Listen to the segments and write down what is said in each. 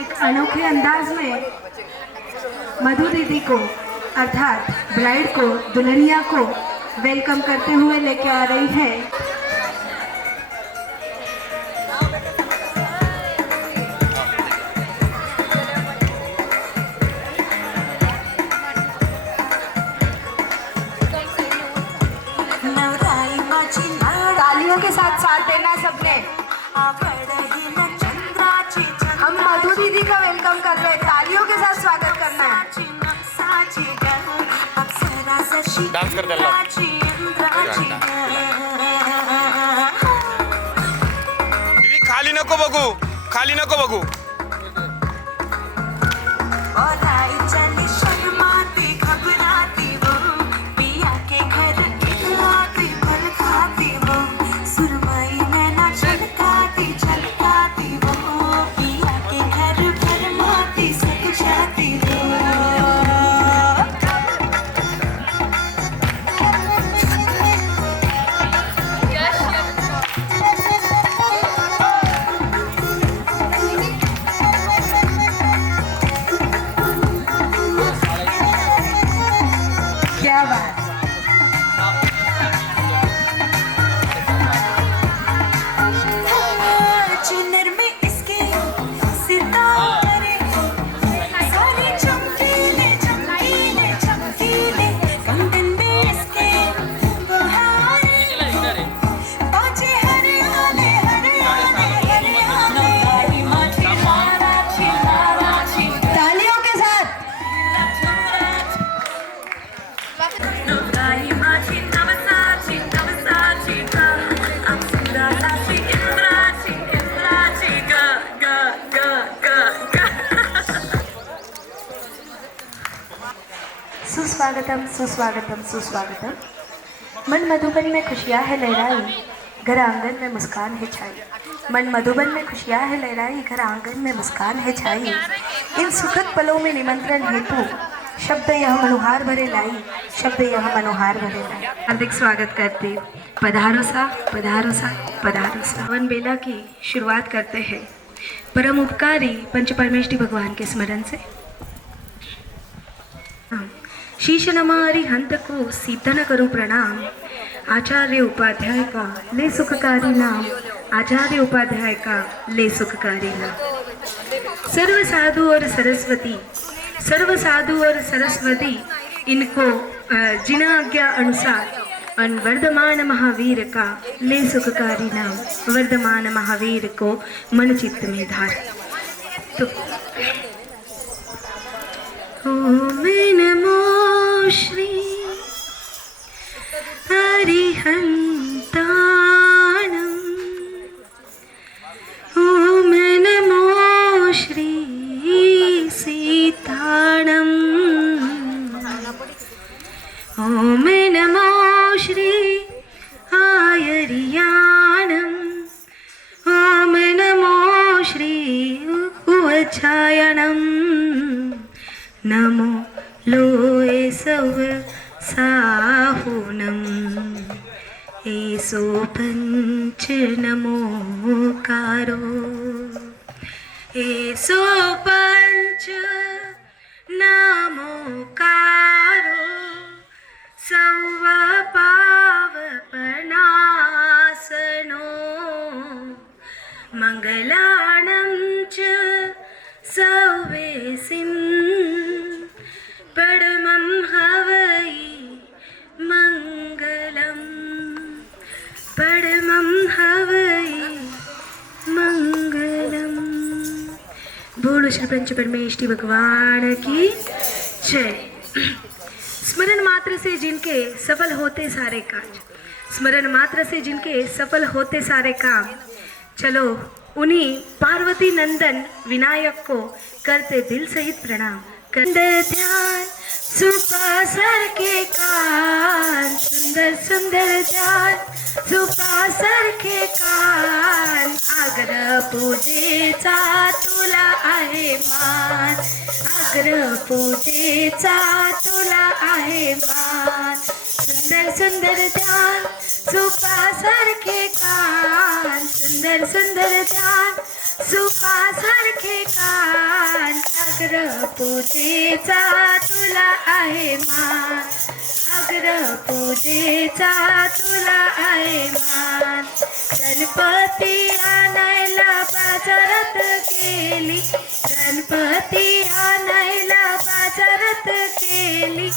एक अनोखे अंदाज में मधु दीदी को अर्थात ब्राइड को, दुल्हनिया को वेलकम करते हुए लेके आ रही है तालियों के साथ साथ देना सबने। हम मधु दीदी का वेलकम कर रहे हैं, तालियों के साथ स्वागत करना है। डांस कर दे दीदी, खाली नको बघू, खाली नको बघू। क्या बात। चुनर में इसके सितारे सारे चमकीले चमकीले चमकीले, कंगन में इसके बहारे बाजे हरियाले हरियाले हरियाले, तालियों के साथ। सुस्वागतम सुस्वागतम सुस्वागतम। मन मधुबन में खुशियाँ है लहराई, घर आंगन में मुस्कान है छाई। मन मधुबन में खुशियाँ है लहराई, घर आंगन में मुस्कान है छाई। इन सुखद पलों में निमंत्रण हेतु शब्द यह मनोहार भरे लाई, शब्द यह मनोहार भरे लाई। हार्दिक स्वागत करते, पधारो सा पधारो सा पधारो सा। वन बेला की शुरुआत करते हैं परम उपकारी पंच परमेष्टि भगवान के स्मरण से। शीश नमारी हंत को सीतन करूं प्रणाम, आचार्य उपाध्याय का ले सुखकारी नाम, आचार्य उपाध्याय का ले सुखकारी नाम। सर्व साधु और सरस्वती, सर्व साधु और सरस्वती इनको जिन आज्ञा अनुसार अन वर्धमान महावीर का ले सुखकारी नाम, वर्धमान महावीर को मन चित्त में धार। तो ओम नमो श्री हरिहंताणं, ओम नमो श्री सीताणं, ओम नमो श्री आयर्याणं, ओम नमो श्री उवचायणं, नमो लोए सव साहुनं, एसो पंच नमोकारो, एसो पंच नमोकारो, सौव पावपनासनो, मंगलानं च सौवेसिं, परमं हवै मंगलम, परमं हवै मंगलम। बोलो श्री पंच परमेष्टि भगवान की जय। स्मरण मात्र से जिनके सफल होते सारे काज, स्मरण मात्र से जिनके सफल होते सारे काम, चलो उन्हीं पार्वती नंदन विनायक को करते दिल सहित प्रणाम। करते ध्यान सुपासर के कान, सुंदर सुंदर ध्यान सुपासर के कान, आग्रह पूजेचा तुला आहे मान, आग्रह पूजेचा तुला आहे मान। सुंदर सुंदर ध्यान सुपासर के कान, सुंदर सुंदर सुंदर ध्यान सुपासारखे कान अग्र पूजेचा तुला आहे मान अग्र पूजेचा तुला आहे मान गणपती आणायला बाजारात गेली गणपती आणायला बाजारात गेली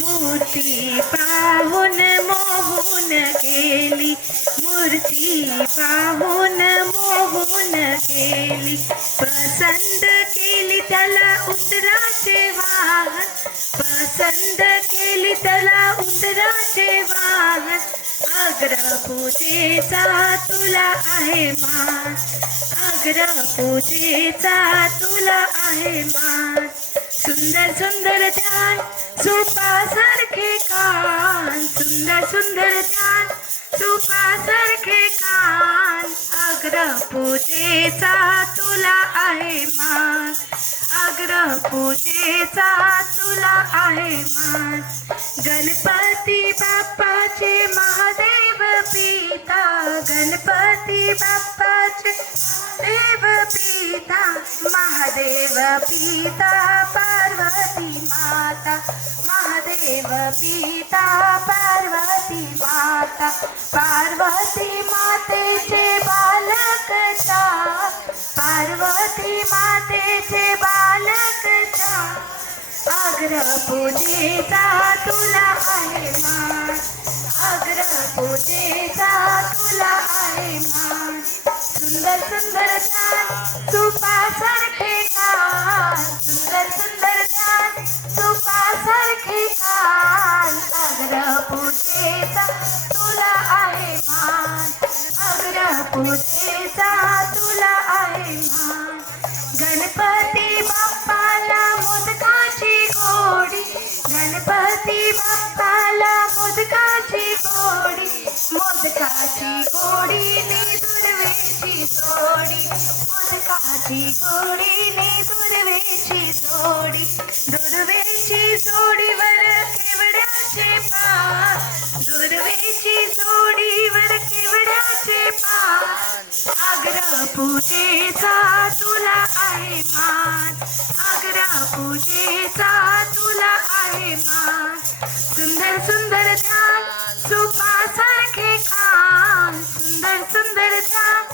मूर्ती पाहून मोहून गेली मूर्ती पाहून मोहून गेली पसंत केली त्याला उंदराचे वाहन पसंत केली त्याला उंदराचे वाहन अग्र पूजेचा तुला आहे मान अग्र पूजेचा तुला आहे मान सुंदर सुंदर ध्यान सुपासारखे कान सुंदर सुंदर ध्यान सुपासारखे कान अग्र पूजेचा तुला आहे मान अग्र पूजेचा तुला आहे मान गणपती बाप्पाचे महादेव पिता गणपती बाप्पाचे देव पिता महादेव पिता पार्वती माता महादेव पिता पार्वती माता पार्वती मातेचे बालक चार पार्वती मातेचे बालक चार अग्र पूजेचा तुला आहे मान अग्र पूजेचा तुला आहे मान सुंदर सुंदर ध्यान सुपासारखे कान सुंदर सुंदर ध्यान सुपासारखे कान अग्र पूजेचा तुला आहे मान अग्र पूजेचा तुला आहे मान गणपती बाप्पाला मोदकाची गोडी गणपती बाप्पाला मोदकाची गोडी मोदकाची गोडी ने दुर्वेची जोडी मोदकाची गोडी ने दुर्वेची जोडी दुर्वेची जोडीवर केवड्याचे पान दुर्वेची जोडीवर केवड्याचे पान अग्र पूजेचा तुला आहे मान अग्र पूजेचा तुला आहे मान सुंदर सुंदर ध्यान सुपासारखे कान सुंदर सुंदर ध्यान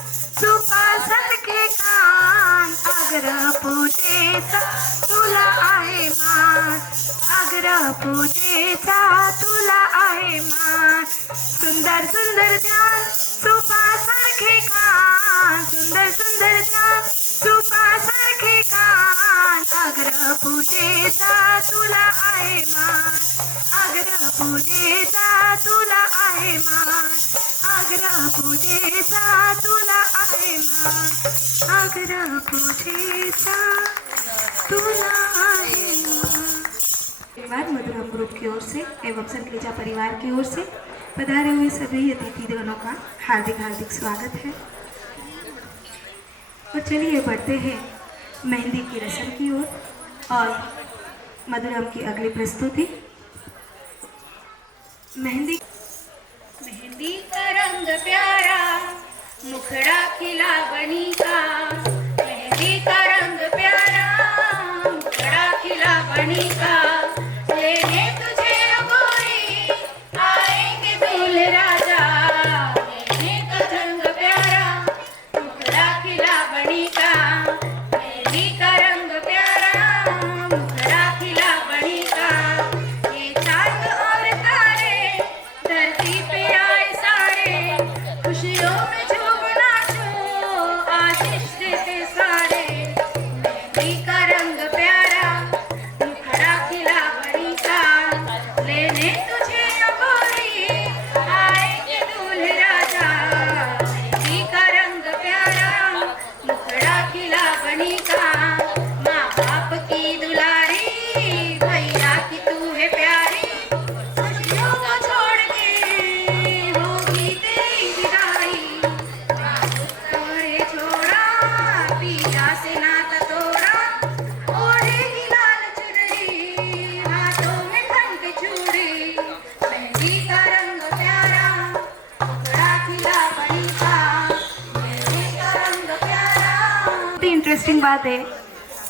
सुपासारखे कान अग्र पूजेचा तुला आहे मान अग्र पूजेचा तुला आहे मान सुंदर सुंदर ध्यान सुपासारखे कान सुंदर सुंदर ध्यान सुपासारखे कान अग्र पूजेचा तुला आहे मान अग्र पूजेचा तुला आहे मान अग्र पूजेचा तुला आहे मान अग्र पूजेचा तुला आहे मान परिवार मधुरम ग्रुप की ओर से एवं संकलिजा परिवार की ओर से पधारे हुए सभी अतिथिगणों का हार्दिक हार्दिक स्वागत है और चलिए बढ़ते हैं मेहंदी की रस्म की ओर और मधुरम की अगली प्रस्तुति मेहंदी मेहंदी का रंग प्यारा मुखड़ा खिला बनी का मेहंदी का रंग प्यारा मुखड़ा खिला बनी का लेने तुझे गोरी आएंगे दूल्हे राजा मेहंदी का रंग प्यारा मुखड़ा खिला बनी का मेहंदी का रंग प्यारा मुखड़ा खिला बनी का ये चांद और तारे धरती पे आए सारे खुशियों में झूम नाचो आशीष देते सारे मेहंदी का रंग प्यारा मुखड़ा खिला बनी का लेने तुझे गोरी आएंगे दूल्हे राजा मेहंदी का रंग प्यारा मुखड़ा खिला बनी का माँ बाप की दुलारी भैया की तू है प्यारी खुशियों को छोड़ के होगी तेरी विदाई तोरे छोड़ा इंटरेस्टिंग बात है,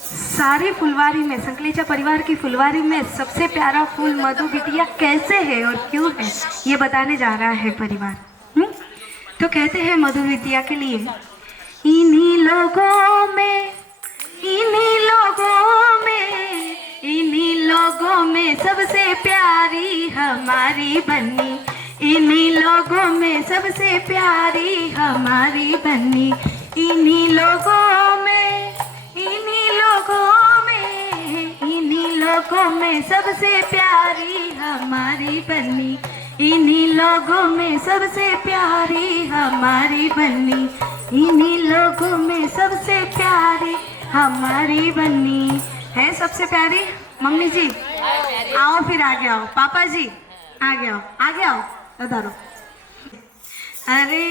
सारी फुलवारी में, संकलेचा परिवार की फुलवारी में सबसे प्यारा फूल मधु बिटिया कैसे है और क्यों है, ये बताने जा रहा है परिवार। तो कहते हैं मधु बिटिया के लिए, इन्हीं लोगों में, इन्हीं लोगों में, इन्हीं लोगों में सबसे प्यारी हमारी बन्नी, इन्हीं लोगों में सबसे प्यारी हमारी बन्नी, इन्हीं लोगों में, इन्हीं लोगों में, इन्हीं लोगों में सबसे प्यारी हमारी बन्नी, इन्हीं लोगों में सबसे प्यारी हमारी बन्नी, इन्हीं लोगों में सबसे प्यारी हमारी बन्नी है। सबसे प्यारी मम्मी जी आओ, फिर आगे आओ, पापा जी आगे आओ, आगे आओ, उधर। अरे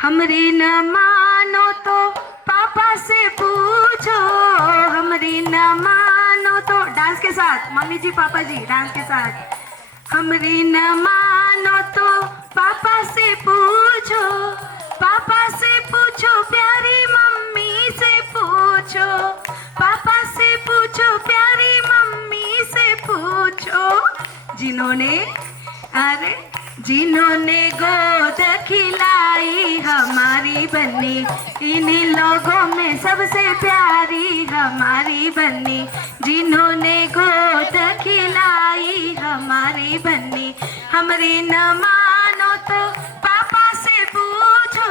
हमरी न मानो तो पापा से पूछो, हमरी न मानो तो, डांस के साथ मम्मी जी पापा जी डांस के साथ, हमरी न मानो तो पापा से पूछो, पापा से पूछो, प्यारी मम्मी से पूछो, पापा से पूछो, प्यारी मम्मी से पूछो, जिन्होंने, अरे जिन्होंने गोद खिलाई हमारी बन्नी, इन्हीं लोगों में सबसे प्यारी हमारी बन्नी, जिन्होंने गोद खिलाई हमारी बन्नी, हमरी न मानो तो पापा से पूछो,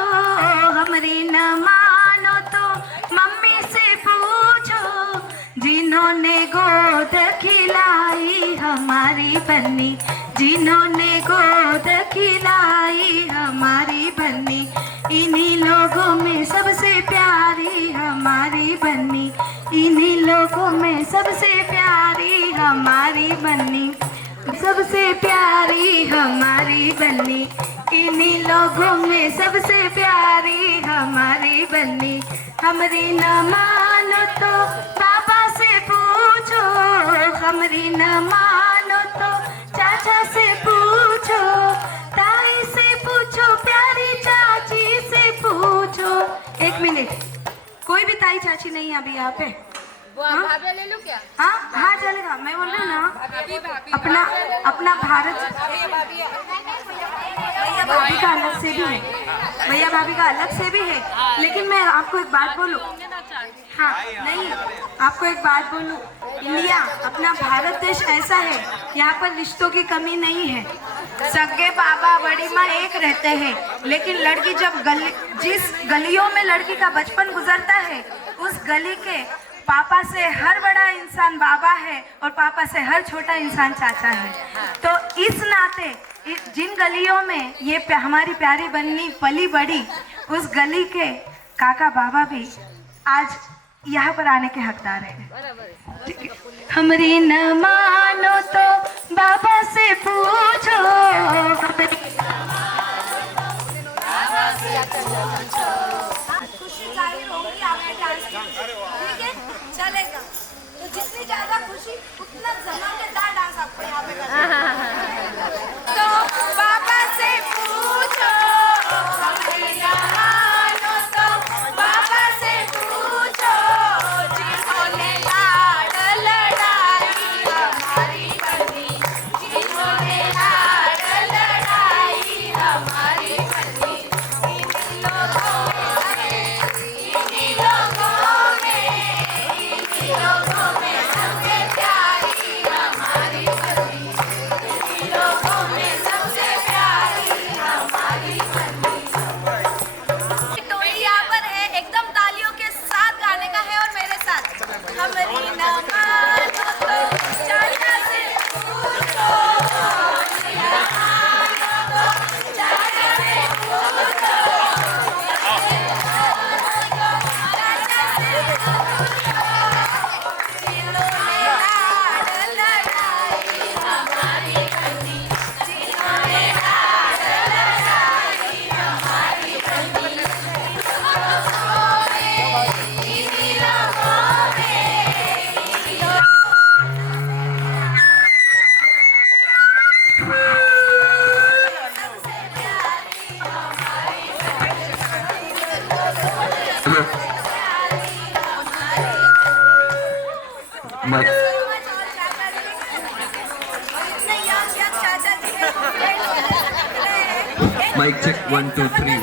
हमरी न मानो तो मम्मी से पूछो, जिन्होंने गोद खिलाई हमारी बन्नी, जिन्होंने गोद खिलाई हमारी बन्नी, इन्हीं लोगों में सबसे प्यारी हमारी बन्नी, इन्हीं लोगों में सबसे प्यारी हमारी बन्नी, सबसे प्यारी हमारी बन्नी, इन्हीं लोगों में सबसे प्यारी हमारी बन्नी, हमरी न मानो तो पापा से पूछो, हमरी न मानो तो चाचा से पूछो, ताई से पूछो, प्यारी चाची से पूछो। एक मिनट, कोई भी ताई चाची नहीं है अभी यहाँ पे? भाभी ले लो क्या? हाँ हाँ चलेगा, मैं बोल रही हूँ ना, अपना अपना भारत, भैया भाभी का अलग से भी है, भैया भाभी का अलग से भी है, लेकिन मैं आपको एक बात बोलूँ, हाँ नहीं, आपको एक बात बोलूँ, इंडिया अपना भारत देश ऐसा है, यहाँ पर रिश्तों की कमी नहीं है, सगे बाबा बड़ी माँ एक रहते हैं, लेकिन लड़की जब जिस गलियों में लड़की का बचपन गुजरता है, उस गली के पापा से हर बड़ा इंसान बाबा है और पापा से हर छोटा इंसान चाचा है। तो इस नाते जिन गलियों में ये हमारी प्यारी बन्नी पली बड़ी, उस गली के काका बाबा भी आज यहाँ पर आने के हकदार हैं। ठीक है, हमरी न मानो तो बाबा से पूछो, खुशी जाहिर होगी आपके डांस की, ठीक है चलेगा। तो जितनी ज्यादा खुशी उतना धमाकेदार डांस आपको यहाँ पे करना है। तो बाबा से पूछो, हमरी न मानो तो बाबा से पूछो, जिन्होंने लाड लड़ाई हमारी बन्नी, जिन्होंने लाड लड़ाई हमारी बन्नी, इन्हीं लोगों में, इन्हीं लोगों में, इन्हीं लोगों में सबसे प्यारी हमारी बन्नी, इन्हीं लोगों में सबसे प्यारी हमारी बन्नी। टोली यहाँ पर है, एकदम तालियों के साथ गाने का है और मेरे साथ, हमरी न मानो तो चाचा से पूछो, हमरी न मानो तो चाचा से पूछो, चाचा से पूछो, जिन्होंने लाड लड़ाई हमारी बन्नी, जिन्होंने लाड लड़ाई हमारी बन्नी, इन्हीं लोगों में, इन्हीं लोगों सबसे प्यारी हमारी बन्नी, माइक चेक 1 2 3।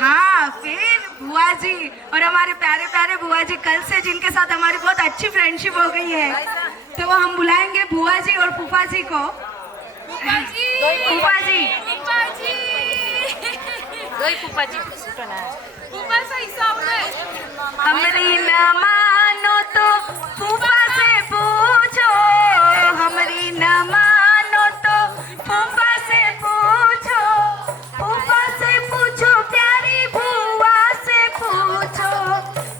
हाँ, फिर बुआ जी और हमारे प्यारे प्यारे बुआ जी कल से जिनके साथ हमारी बहुत अच्छी फ्रेंडशिप हो गई है, तो वो हम बुलाएंगे बुआ जी और फूफा जी को। फूफा जी फूफा से हिसाब में हमरी न मानो तो फूफा से पूछो, हमरी न मानो तो फूफा से पूछो, फूफा से पूछो प्यारी बुआ से पूछो,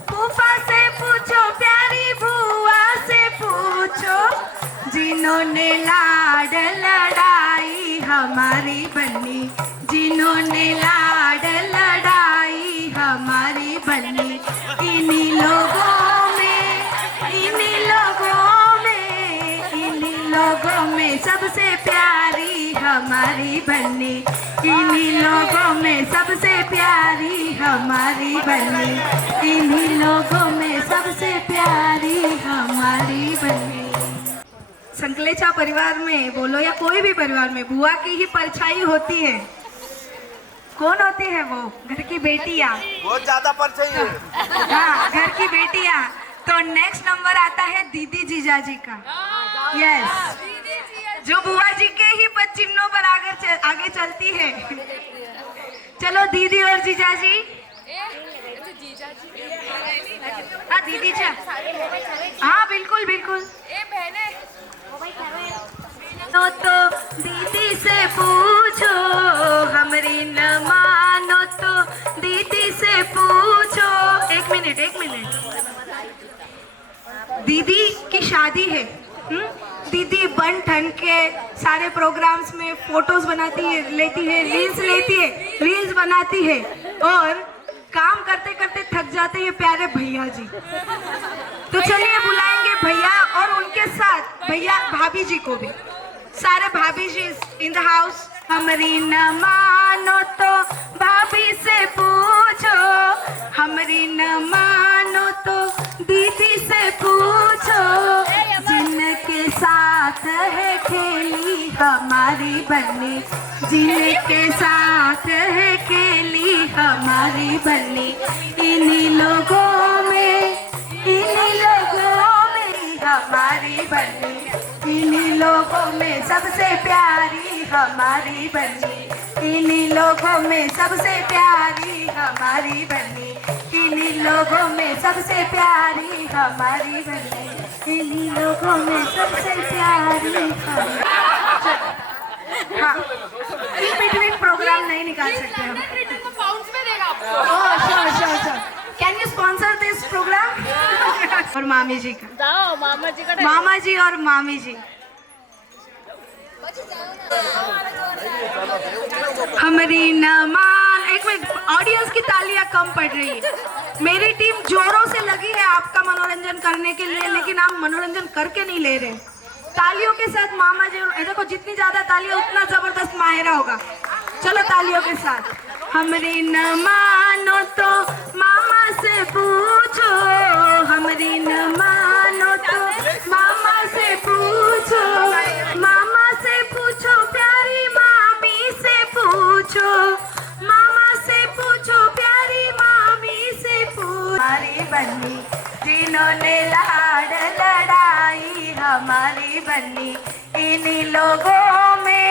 फूफा से पूछो प्यारी बुआ से पूछो, जिन्होंने लाड लड़ाई हमारी बन्नी, जिन्होंने लाड लड़ाई हमारी बन्नी, इन्हीं लोगों में, इन्हीं लोगों में, इन्हीं लोगों में सबसे प्यारी हमारी बन्नी, इन्हीं लोगों में सबसे प्यारी हमारी बन्नी, इन्हीं लोगों में सबसे प्यारी हमारी बन्नी। संकलेचा परिवार में बोलो या कोई भी परिवार में बुआ की ही परछाई होती है। कौन होती है वो? घर की बेटियां। बहुत ज्यादा परछाई है। हाँ, घर की बेटियां। तो नेक्स्ट नंबर आता है दीदी जीजाजी का। यस, जो बुआ जी के ही पद चिन्हों पर आगे चलती है। चलो दीदी और जीजाजी। हाँ दीदी जी, हाँ बिल्कुल बिल्कुल। तो दीदी से पूछो, हमरी न मानो तो दीदी से पूछो। एक मिनट, दीदी की शादी है। दीदी बन ठन के सारे प्रोग्राम्स में फोटोज बनाती है, लेती है, रील्स बनाती है, और काम करते करते थक जाते हैं प्यारे भैया जी। तो चलिए बुलाएंगे भैया और उनके साथ भैया भाभी जी को भी। सारे भाभी जी इन द हाउस। हमरी न मानो तो भाभी से पूछो, हमरी न मानो तो दीदी से पूछो, जिनके साथ है खेली हमारी बन्नी, जिनके साथ है खेली हमारी बन्नी, इन्हीं लोगों में, इन्हीं लोगों में हमारी बन्नी, इन्हीं लोगों में सबसे प्यारी हमारी बन्नी, इन्हीं लोगों में सबसे प्यारी हमारी बन्नी, इन्हीं लोगों में सबसे प्यारी हमारी बन्नी, इन्हीं लोगों में सबसे प्यारी हमारी। हाँ, इन बिटवीन प्रोग्राम नहीं निकाल सकते हम। पाउंड्स में देगा आपको। Oh sure. Can you sponsor this program? और मामी जी का। जाओ मामा जी का। मामा जी और मामी जी। हमारी न मान। एक मिनट, ऑडियंस की तालियां कम पड़ रही है। मेरी टीम जोरों से लगी है आपका मनोरंजन करने के लिए, लेकिन आप मनोरंजन करके नहीं ले रहे। तालियों के साथ मामा जी, देखो जितनी ज्यादा तालियां उतना जबरदस्त माहिरा होगा। चलो तालियों के साथ। हमरी न मानो तो मामा से पूछो, हमरी न मानो तो मामा से पूछो, मामा से पूछो प्यारी मामी से पूछो, मामा से पूछो प्यारी मामी से पूछो, हमारी बन्नी, जिन्होंने लाड लड़ाई हमारी बन्नी, इन्हीं लोगों में,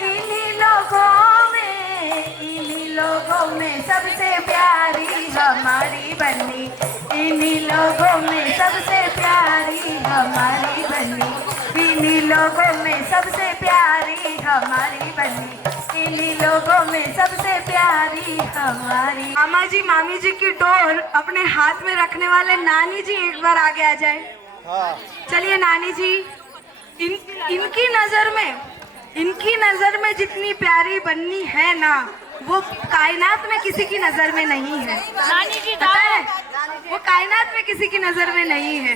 इन्हीं लोगों में, इन्हीं लोगों में सबसे प्यारी हमारी बन्नी, इन्हीं लोगों में सबसे प्यारी हमारी बन्नी, इन्हीं लोगों में सबसे प्यारी हमारी बन्नी, इन्हीं लोगों में सबसे प्यारी हमारी। मामा जी मामी जी की डोर अपने हाथ में रखने वाले नानी जी एक बार आगे आ जाए। चलिए नानी जी, इनकी नजर में जितनी प्यारी बन्नी है ना, वो कायनात में किसी की नजर में नहीं है। नानी जी पता है, वो कायनात में किसी की नजर में नहीं है।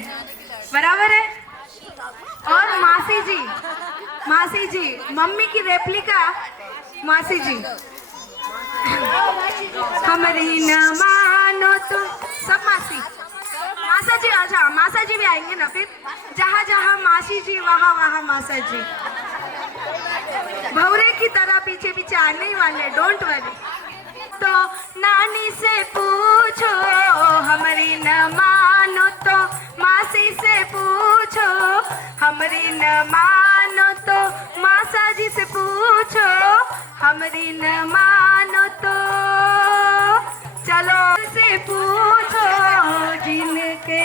बराबर है। और मासी जी मम्मी की रेप्लिका मासी जी। हमारी न मानो तो सब मासा जी। अच्छा मासा जी भी आएंगे ना फिर। जहाँ जहाँ मासी जी वहाँ वहाँ मासा जी। भौरे की तरह पीछे पीछे आने ही वाले, डोंट वरी। तो नानी से पूछो, हमारी न मानो तो मासी से पूछो, हमारी न मानो तो मासा जी से पूछो, हमारी न मानो तो चलो से पूछो, जिनके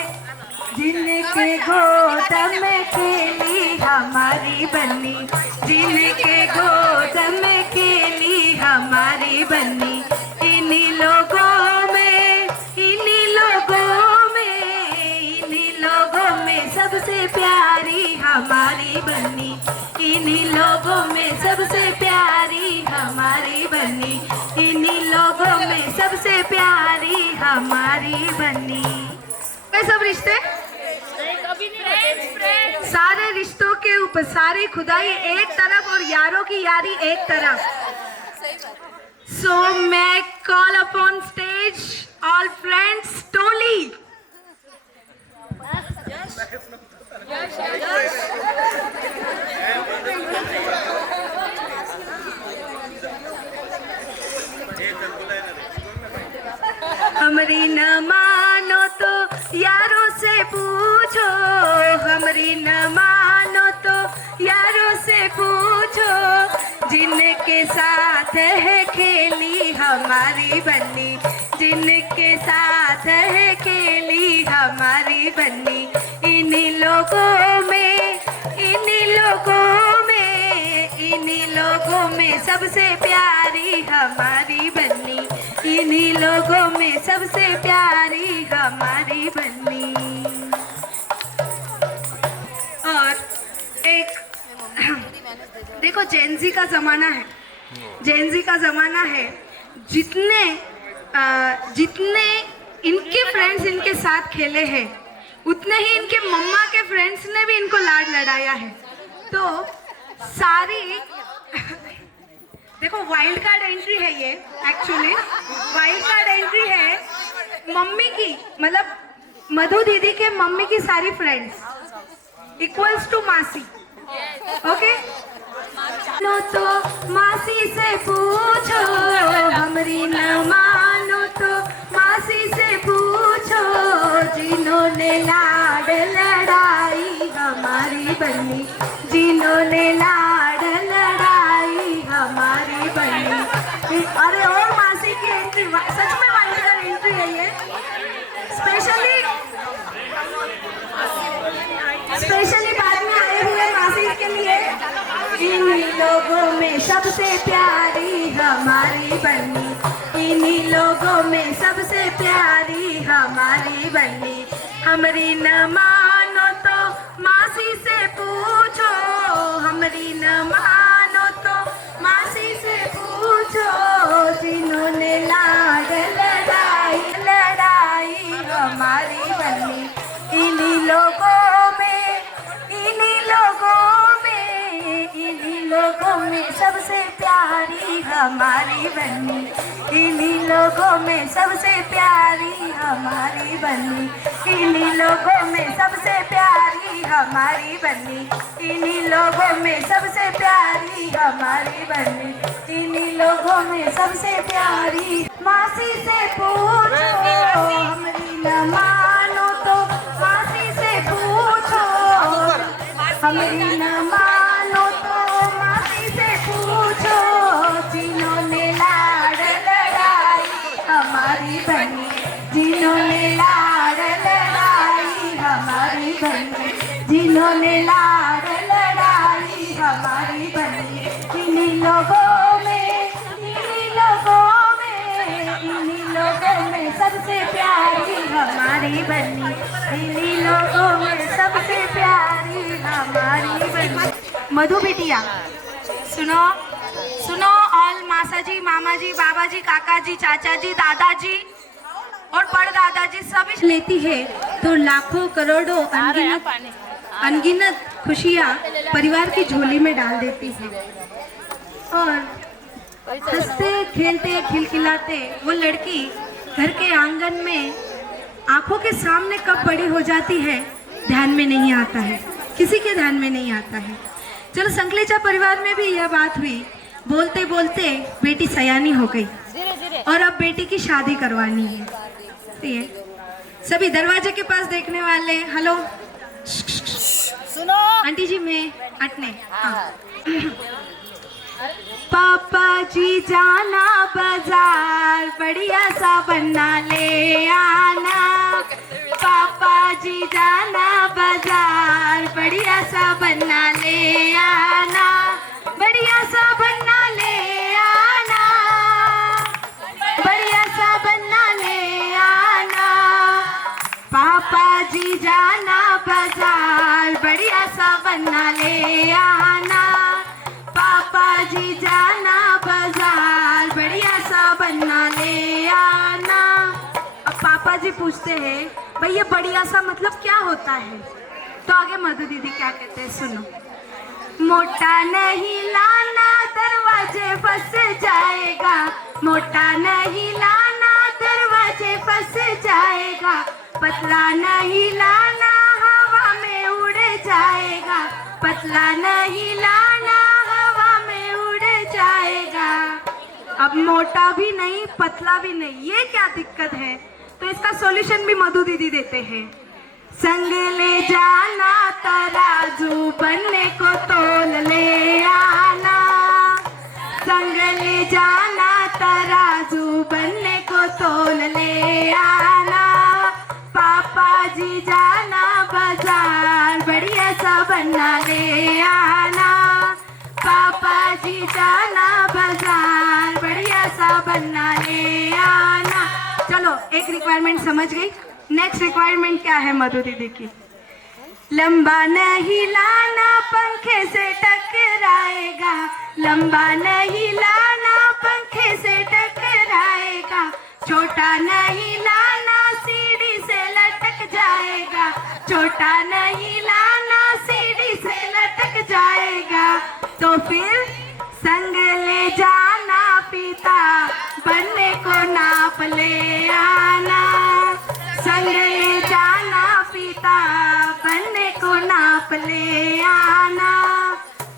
गोद में खेली हमारी बन्नी, जिनके गोद में खेली हमारी बन्नी, इन्हीं लोगों में, इन्हीं लोगों में, इन्हीं लोगों में सबसे प्यारी हमारी बन्नी, इन्हीं लोगों में सबसे प्यारी हमारी बन्नी, इन्हीं लोगों में सबसे प्यारी हमारी बन्नी। ये सब रिश्ते सारे रिश्तों के ऊपर, सारी खुदाई एक तरफ और यारों की यारी एक तरफ। सो मैं call upon stage all friends टोली। हमारी न मानो तो यारों से पूछो, हमारी न मानो तो यारों से पूछो, जिनके साथ है खेली हमारी बन्नी, जिनके साथ है खेली हमारी बन्नी, इन्हीं लोगों में, इन्हीं लोगों में, इन्हीं लोगों में सबसे प्यारी हमारी बन्नी, इन्हीं लोगों में सबसे प्यारी हमारी बन्नी। और एक देखो, जेनजी का ज़माना है, जेनजी का ज़माना है। जितने जितने इनके फ्रेंड्स इनके साथ खेले हैं, उतने ही इनके मम्मा के फ्रेंड्स ने भी इनको लाड लड़ाया है। तो सारी देखो, वाइल्ड कार्ड एंट्री है ये, एक्चुअली वाइल्ड कार्ड एंट्री है मम्मी की, मतलब मधु दीदी के मम्मी की सारी फ्रेंड्स इक्वल्स टू मासी। ओके, तो मासी से पूछो, हमारी न मानो तो मासी से पूछो, जिन्होंने लाड लड़ाई हमारी बन्नी, जिन्होंने लाड लड़ाई हमारी बन्नी। अरे और मासी की एंट्री, सच में वाइल्ड कार्ड एंट्री है ये। स्पेशली बाद में आए हुए मासी के लिए। इन्हीं लोगों में सबसे प्यारी हमारी बन्नी, इन्हीं लोगों में सबसे प्यारी हमारी बन्नी, हमारी न मानो तो मासी से पूछो, हमारी न मानो तो मासी से पूछो, जिन्होंने लाड लड़ाई लड़ाई हमारी बन्नी, इन्हीं लोगों में, इन्हीं लोगों में, इन्हीं लोगों में सबसे प्यारी हमारी बन्नी, इन्हीं लोगों में सबसे प्यारी हमारी बन्नी, इन्हीं लोगों में सबसे प्यारी हमारी बन्नी, इन्हीं लोगों में सबसे प्यारी हमारी बन्नी, इन्हीं लोगों में सबसे प्यारी। मासी से पूछो, हमारी न मानो तो मासी से पूछो, हमारी न मानो तो मासी से पूछो, जिन्होंने लाड लड़ाई हमारी बन्नी, जिन्होंने लाड लड़ाई हमारी बन्नी, जिन्होंने लाड लड़ाई हमारी बन्नी, इन्हीं लोगों में, इन्हीं लोगों में, इन्हीं लोगों में सबसे प्यारी हमारी बन्नी, इन्हीं लोगों में सबसे प्यारी हमारी बन्नी। मधु बिटिया सुनो, सुनो, ऑल मासा जी, मामा जी, बाबा जी, काका जी, चाचा जी, दादाजी और परदादाजी सभी लेती है तो लाखों करोड़ों अनगिनत खुशियाँ परिवार की झोली में डाल देती है। और हंसते खेलते खिलखिलाते वो लड़की घर के आंगन में आंखों के सामने कब बड़ी हो जाती है ध्यान में नहीं आता है, किसी के ध्यान में नहीं आता है। चलो संकलेचा परिवार में भी यह बात हुई, बोलते बोलते बेटी सयानी हो गई और अब बेटी की शादी करवानी है। तो ये सभी दरवाजे के पास देखने वाले, हेलो सुनो आंटी जी मैं अटने हाँ। पापा जी जाना बाजार, बढ़िया सा बना ले आना। पापा जी जाना बाजार, बढ़िया सा बना ले आना। बढ़िया सा बना ले आना, बढ़िया सा बना ले आना। पापा जी जाना बाजार, बढ़िया सा बना ले आना। पापा जी जाना बाजार, बढ़िया सा बना ले आना। अब पापा जी पूछते हैं भाई ये बढ़िया सा मतलब क्या होता है? तो आगे मधु दीदी क्या कहते हैं सुनो। मोटा नहीं लाना दरवाजे फंस जाएगा, मोटा नहीं लाना दरवाजे फंस जाएगा। पतला नहीं लाना हवा में उड़ जाएगा, पतला नहीं लाना हवा में उड़ जाएगा। अब मोटा भी नहीं पतला भी नहीं, ये क्या दिक्कत है? तो इसका सॉल्यूशन भी मधु दीदी देते हैं। संग ले जाना तराजू, बनने को तोल ले आना। संग ले जाना तराजू, बनने को तोल ले आना। पापा जी जाना बाजार, बढ़िया सा बना ले आना। पापा जी जाना बाजार, बढ़िया सा बना ले आना। चलो एक रिक्वायरमेंट समझ गई, नेक्स्ट रिक्वायरमेंट क्या है मधु दीदी की? लंबा नहीं लाना पंखे से टकराएगा, लंबा नहीं लाना पंखे से टकराएगा। छोटा नहीं लाना सीढ़ी से लटक जाएगा, छोटा नहीं लाना सीढ़ी से लटक जाएगा। तो फिर संग ले जाना पिता, बनने को नाप ले आना। संग ले जाना पिता, बनने को नाप ले आना।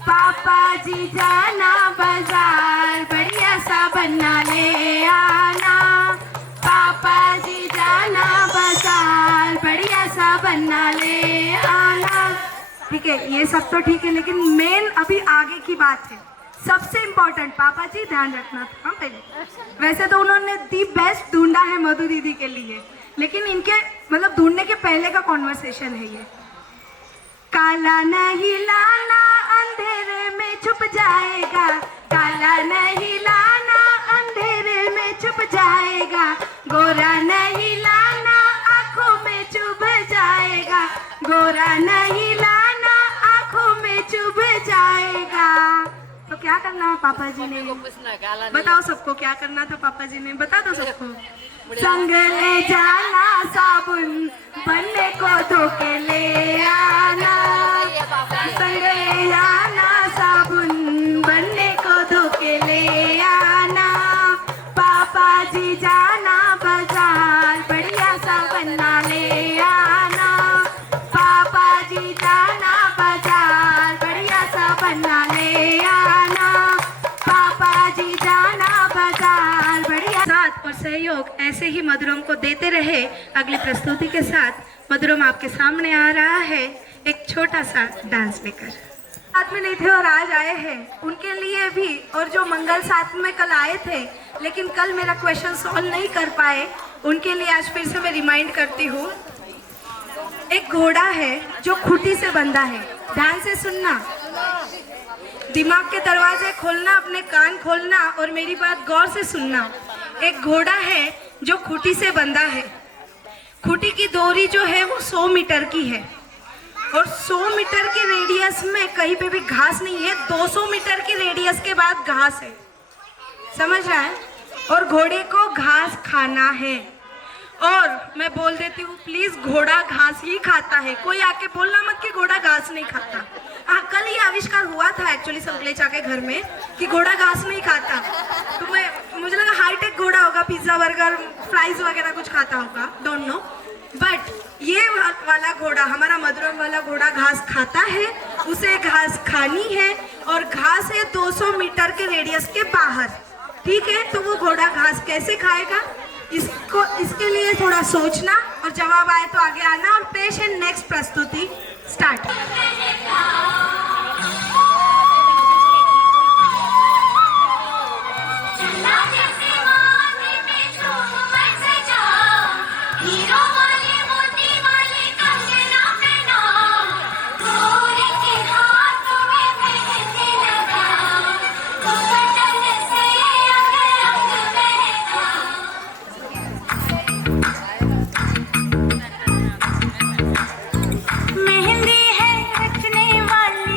पापा जी जाना बाजार, बढ़िया सा बना ले आना। पापा जी जाना बाजार, बढ़िया सा बना ले आना। ठीक है ये सब तो ठीक है, लेकिन मेन अभी आगे की बात है, सबसे इम्पोर्टेंट। पापा जी ध्यान रखना था पहले। वैसे तो उन्होंने दी बेस्ट ढूंढा है मधु दीदी के लिए, लेकिन इनके मतलब ढूंढने के पहले का कॉन्वर्सेशन है ये। काला नहीं लाना अंधेरे में छुप जाएगा, काला नहीं लाना अंधेरे में छुप जाएगा। गोरा नहीं लाना आंखों में चुभ जाएगा, गोरा नहीं लाना आंखों में चुभ जाएगा। तो क्या करना है पापा जी ने? बताओ सबको क्या करना था पापा जी ने, बता दो सबको। संग ले जाना साबुन, बनने को धो के ले आना। संग ले जाना साबुन, बनने को धो के ले आना। पापा जी जाना बाजार, बढ़िया सा बना ले आना। पापा जी जाना बाजार, बढ़िया सा बना ले आना। पापा जी जाना बाजार, बढ़िया। साथ और सहयोग ऐसे ही मधुरम को देते रहे। अगली प्रस्तुति के साथ मधुरम आपके सामने आ रहा है एक छोटा सा डांस लेकर। साथ में नहीं थे और आज आए हैं उनके लिए भी, और जो मंगल साथ में कल आए थे लेकिन कल मेरा क्वेश्चन सॉल्व नहीं कर पाए, उनके लिए आज फिर से मैं रिमाइंड करती हूँ। एक घोड़ा है जो खूंटी से बंधा है, ध्यान से सुनना, दिमाग के दरवाजे खोलना, अपने कान खोलना और मेरी बात गौर से सुनना। एक घोड़ा है जो खूंटी से बंधा है, खूंटी की दूरी जो है वो 100 मीटर की है और 100 मीटर के रेडियस में कहीं पे भी घास नहीं है, 200 मीटर की रेडियस के बाद घास है, समझ रहा है? और घोड़े को घास खाना है। और मैं बोल देती हूँ प्लीज, घोड़ा घास ही खाता है, कोई आके बोलना मत कि घोड़ा घास नहीं खाता। हाँ कल ये आविष्कार हुआ था एक्चुअली संकलेचा के घर में कि घोड़ा घास नहीं खाता, तो मुझे लगा हाईटेक घोड़ा होगा, पिज्जा बर्गर फ्राइज वगैरह कुछ खाता होगा, डोंट नो। बट ये वाला घोड़ा, हमारा मधुरम वाला घोड़ा घास खाता है, उसे घास खानी है और घास है 200 मीटर के रेडियस के बाहर। ठीक है, तो वो घोड़ा घास कैसे खाएगा, इसके लिए थोड़ा सोचना और जवाब आए तो आगे आना। और पेश है नेक्स्ट प्रस्तुति स्टार्ट। मेहंदी है रखने वाली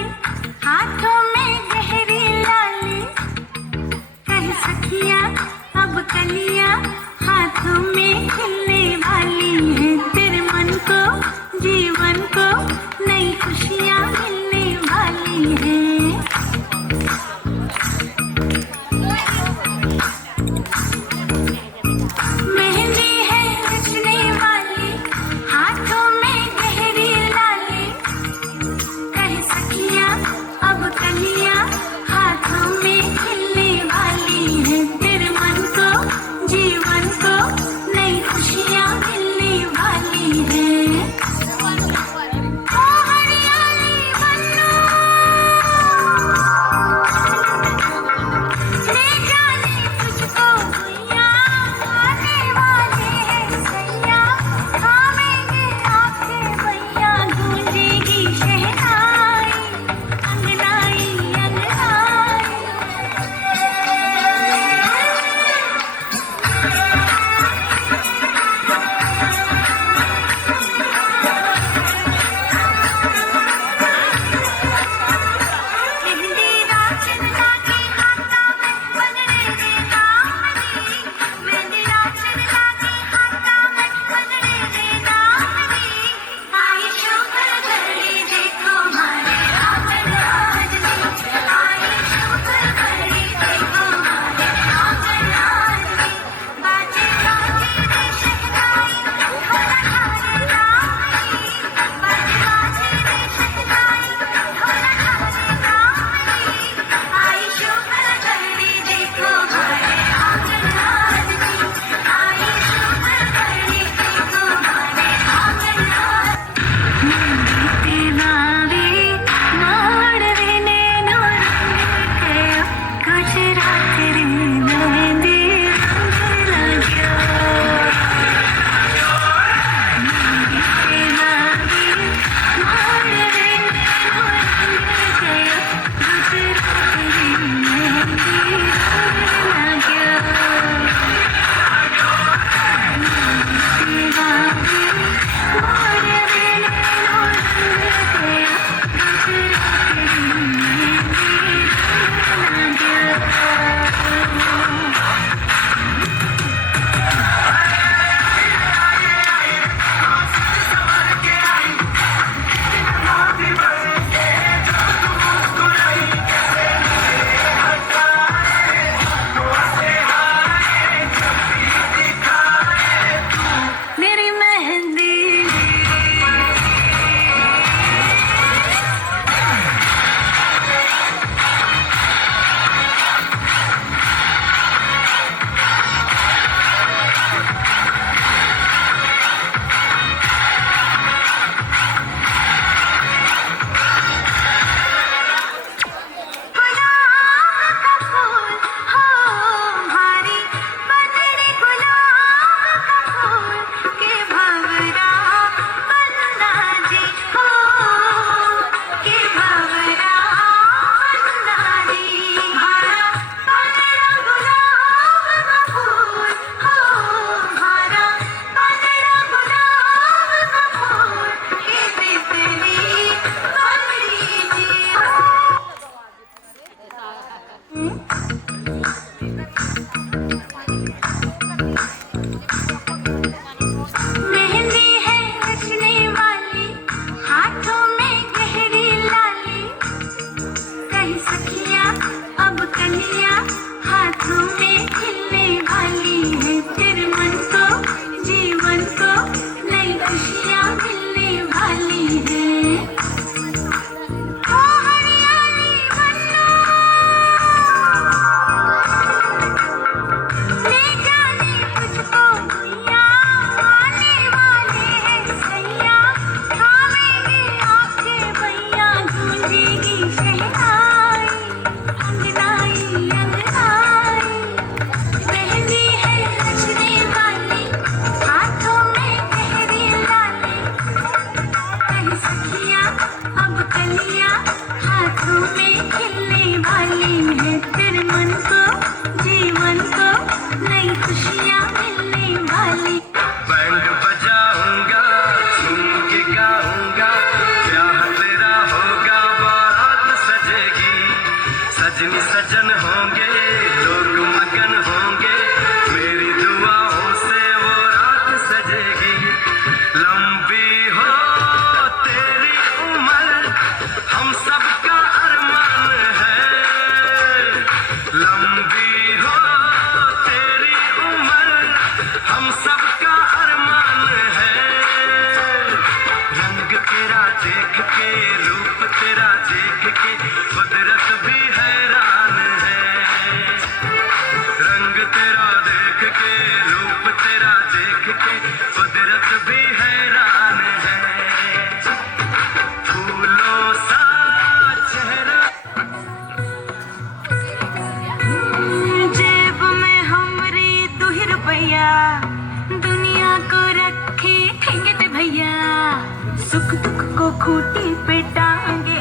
सुख दुख को खूंटी पे टांगे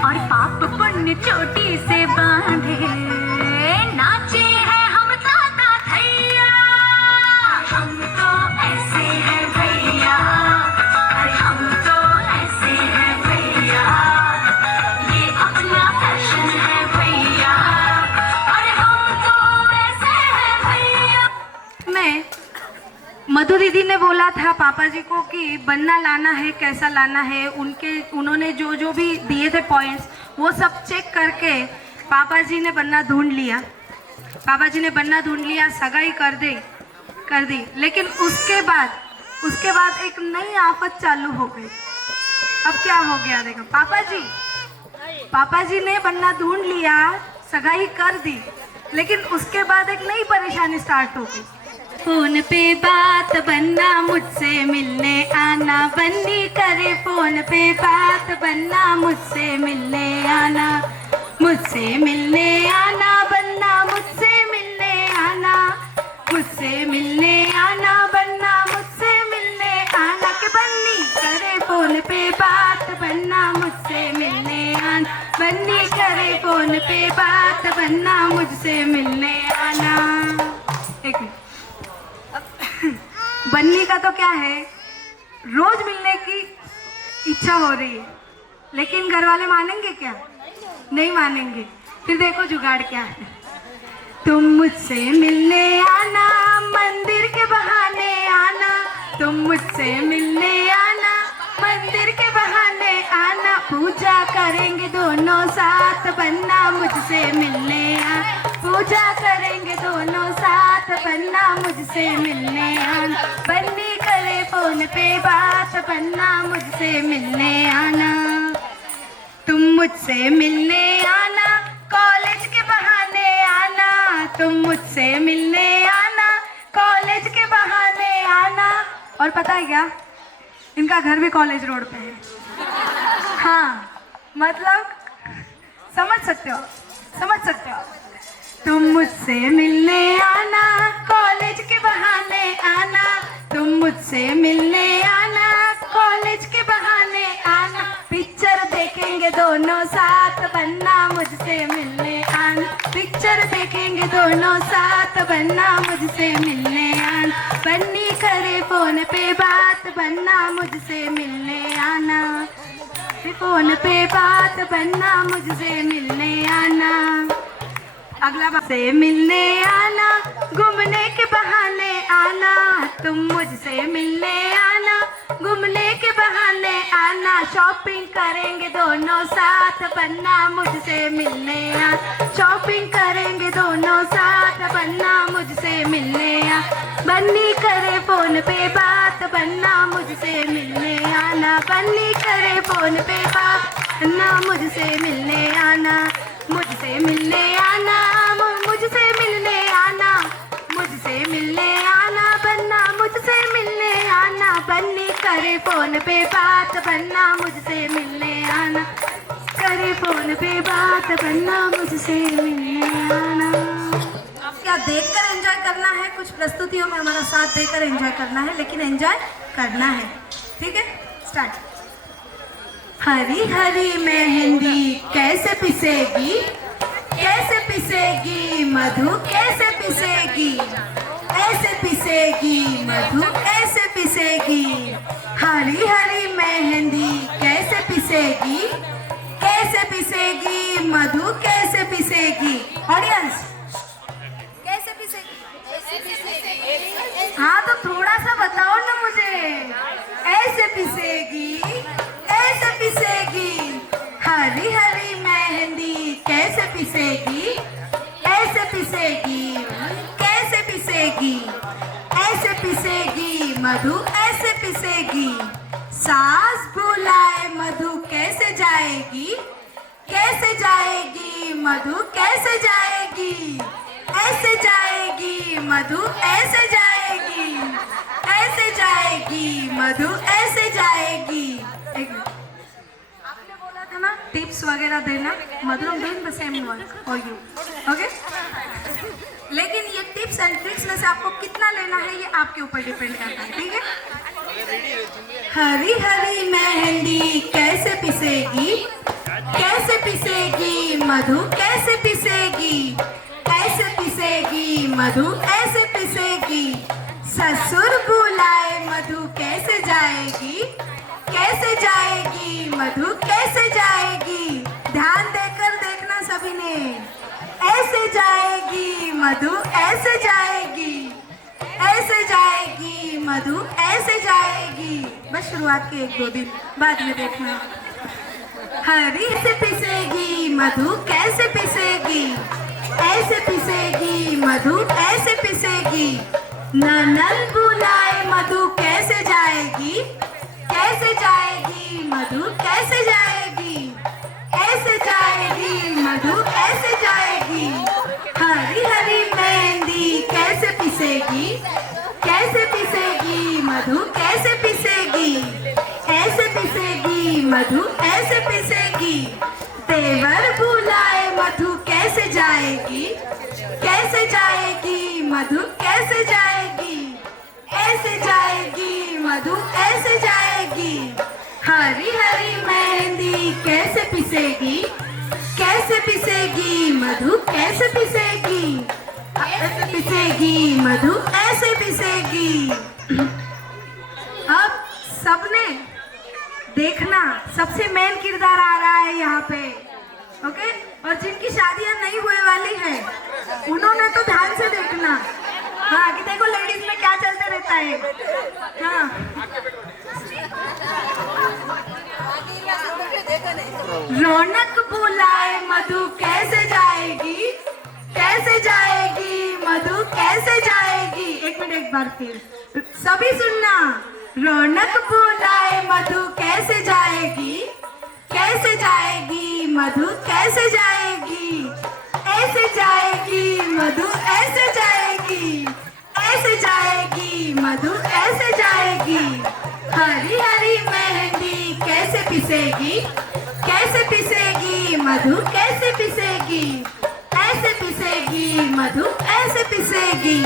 और पाप पुण्य चोटी से बांधे, नाचे हैं हम ताता थैया, हम तो ऐसे हैं भैया, अरे हम तो ऐसे हैं भैया, ये अपना फैशन है भैया, अरे हम तो ऐसे हैं भैया। मैं मधु दीदी ने बोला था पापा जी को कि बनना लाना है, कैसा लाना है, उन्होंने जो जो भी दिए थे पॉइंट्स वो सब चेक करके पापा जी ने बनना ढूंढ लिया। पापा जी ने बनना ढूंढ लिया, सगाई कर दी। लेकिन उसके बाद एक नई आफत चालू हो गई। अब क्या हो गया देखो, पापा जी ने बनना ढूंढ लिया, सगाई कर दी, लेकिन उसके बाद एक नई परेशानी स्टार्ट हो गई। फोन पे बात बनना, मुझसे मिलने आना, बन्नी करे फोन पे बात बनना, मुझसे मिलने आना, मुझसे मिलने आना, बनना मुझसे मिलने आना, मुझसे मिलने आना, बनना मुझसे मिलने आना, के बन्नी करे फोन पे बात बनना, मुझसे मिलने आना, बन्नी करे फोन पे बात बनना, मुझसे मिलने आना। एक मिनट, बन्नी का तो क्या है, रोज मिलने की इच्छा हो रही है, लेकिन घर वाले मानेंगे क्या? नहीं मानेंगे। फिर देखो जुगाड़ क्या है, तुम मुझसे मिलने आना, मंदिर के बहाने आना, तुम मुझसे मिलने आना, मंदिर के बहाने आना, पूजा करेंगे दोनों साथ बनना, मुझसे मिलने आना, पूजा करेंगे दोनों साथ बनना, मुझसे मिलने आना, बन्नी करे फोन पे बात बनना, मुझसे मिलने आना, तुम मुझसे मिलने आना, कॉलेज के बहाने आना, तुम मुझसे मिलने आना, कॉलेज के बहाने आना। और पता है क्या, इनका घर भी कॉलेज रोड पे है। हाँ, मतलब समझ सकते हो। तुम मुझसे मिलने आना, कॉलेज के बहाने आना, तुम मुझसे मिलने आना, कॉलेज के बहाने आना, पिक्चर देखेंगे दोनों साथ बनना, मुझसे मिलने आना, पिक्चर देखेंगे दोनों साथ बनना, मुझसे मिलने आना, बन्नी करे फोन पे बात बनना, मुझसे मिलने आना, फोन पे बात बनना, मुझसे मिलने आना। अगला बात, से मिलने आना, घूमने के बहाने आना, तुम मुझसे मिलने आना, घूमने के बहाने आना, शॉपिंग करेंगे दोनों साथ बनना, मुझसे मिलने आना, शॉपिंग करेंगे दोनों साथ बनना, मुझसे मिलने आना, बन्नी करे फोन पे बात बनना, मुझसे मिलने आना, बन्नी करे फोन पे बात बनना, मुझसे मिलने आना, मुझसे मिलने आना, मुझसे मिलने आना, मुझसे मिलने आना, बनना मुझसे मिलने आना, बन्नी करे फोन पे बात बनना, मुझसे मिलने आना, करे फोन पे बात बनना, मुझसे मिलने आना। क्या देखकर एंजॉय करना है, कुछ प्रस्तुतियों में हमारा साथ देकर एंजॉय करना है, लेकिन एंजॉय करना है, ठीक है? स्टार्ट। हरी हरी मेहंदी कैसे पिसेगी, कैसे पिसेगी मधु, कैसे पिसेगी, ऐसे पिसेगी मधु, ऐसे पिसेगी, हरी हरी मेहंदी कैसे पिसेगी, कैसे पिसेगी मधु, कैसे पिसेगी। ऑडियंस, कैसे पिसेगी? हाँ तो थोड़ा सा बताओ ना मुझे। ऐसे पिसेगी, ऐसे पिसेगी, हरी हरी मेहंदी कैसे पिसेगी, ऐसे पिसेगी, कैसे पिसेगी, ऐसे पिसेगी मधु, ऐसे पिसेगी, सास बुलाए मधु कैसे जाएगी, कैसे जाएगी मधु, कैसे जाएगी, ऐसे जाएगी मधु, ऐसे जाएगी, ऐसे जाएगी मधु, ऐसे जाएगी। एक मिनट, आपने बोला था ना टिप्स वगैरह देना, मधु I'm doing the same one for you, okay? लेकिन ये टिप्स एंड ट्रिक्स में से आपको कितना लेना है ये आपके ऊपर डिपेंड करता है, ठीक है? हरी हरी मेहंदी कैसे पिसेगी, कैसे पिसेगी मधु, कैसे पिसेगी, ऐसे पिसेगी मधु, ऐसे पिसेगी। ससुर बुलाए मधु कैसे जाएगी, कैसे जाएगी मधु, कैसे जाएगी। ध्यान देकर देखना सभी ने। ऐसे जाएगी मधु, ऐसे जाएगी, ऐसे जाएगी मधु, ऐसे जाएगी। बस शुरुआत के 1-2 दिन, बाद में देखना। हरी से पिसेगी मधु, कैसे पिसेगी, ऐसे पिसेगी मधु, ऐसे पिसेगी। ननद बुलाए मधु कैसे जाएगी, कैसे जाएगी मधु, कैसे जाएगी, ऐसे जाएगी मधु, ऐसे जाएगी। हरी हरी मेहंदी कैसे पिसेगी, कैसे पिसेगी मधु, कैसे पिसेगी, ऐसे पिसेगी मधु, ऐसे पिसेगी। तेवर बुलाए मधु कैसे जाएगी, कैसे जाएगी मधु, कैसे जाएगी, ऐसे जाएगी मधु, ऐसे जाएगी। हरी हरी मेहंदी कैसे पिसेगी, कैसे पिसेगी मधु, कैसे पिसेगी, ऐसे पिसेगी मधु, ऐसे पिसेगी। अब सबने देखना, सबसे मेन किरदार आ रहा है यहाँ पे, ओके। और जिनकी शादियां नहीं हुए वाली है उन्होंने तो ध्यान से देखना। हाँ, कि देखो लेडीज में क्या चलते रहता है। हाँ, रौनक बुलाए मधु कैसे जाएगी, कैसे जाएगी मधु, कैसे जाएगी। एक मिनट, एक बार फिर सभी सुनना। रौनक बुलाए मधु कैसे जाएगी, कैसे जाएगी मधु, कैसे जाएगी, ऐसे जाएगी मधु, ऐसे जाएगी, ऐसे जाएगी मधु, ऐसे जाएगी। हरी हरी मेहंदी कैसे पिसेगी, कैसे पिसेगी मधु, कैसे पिसेगी, ऐसे पिसेगी मधु, ऐसे पिसेगी,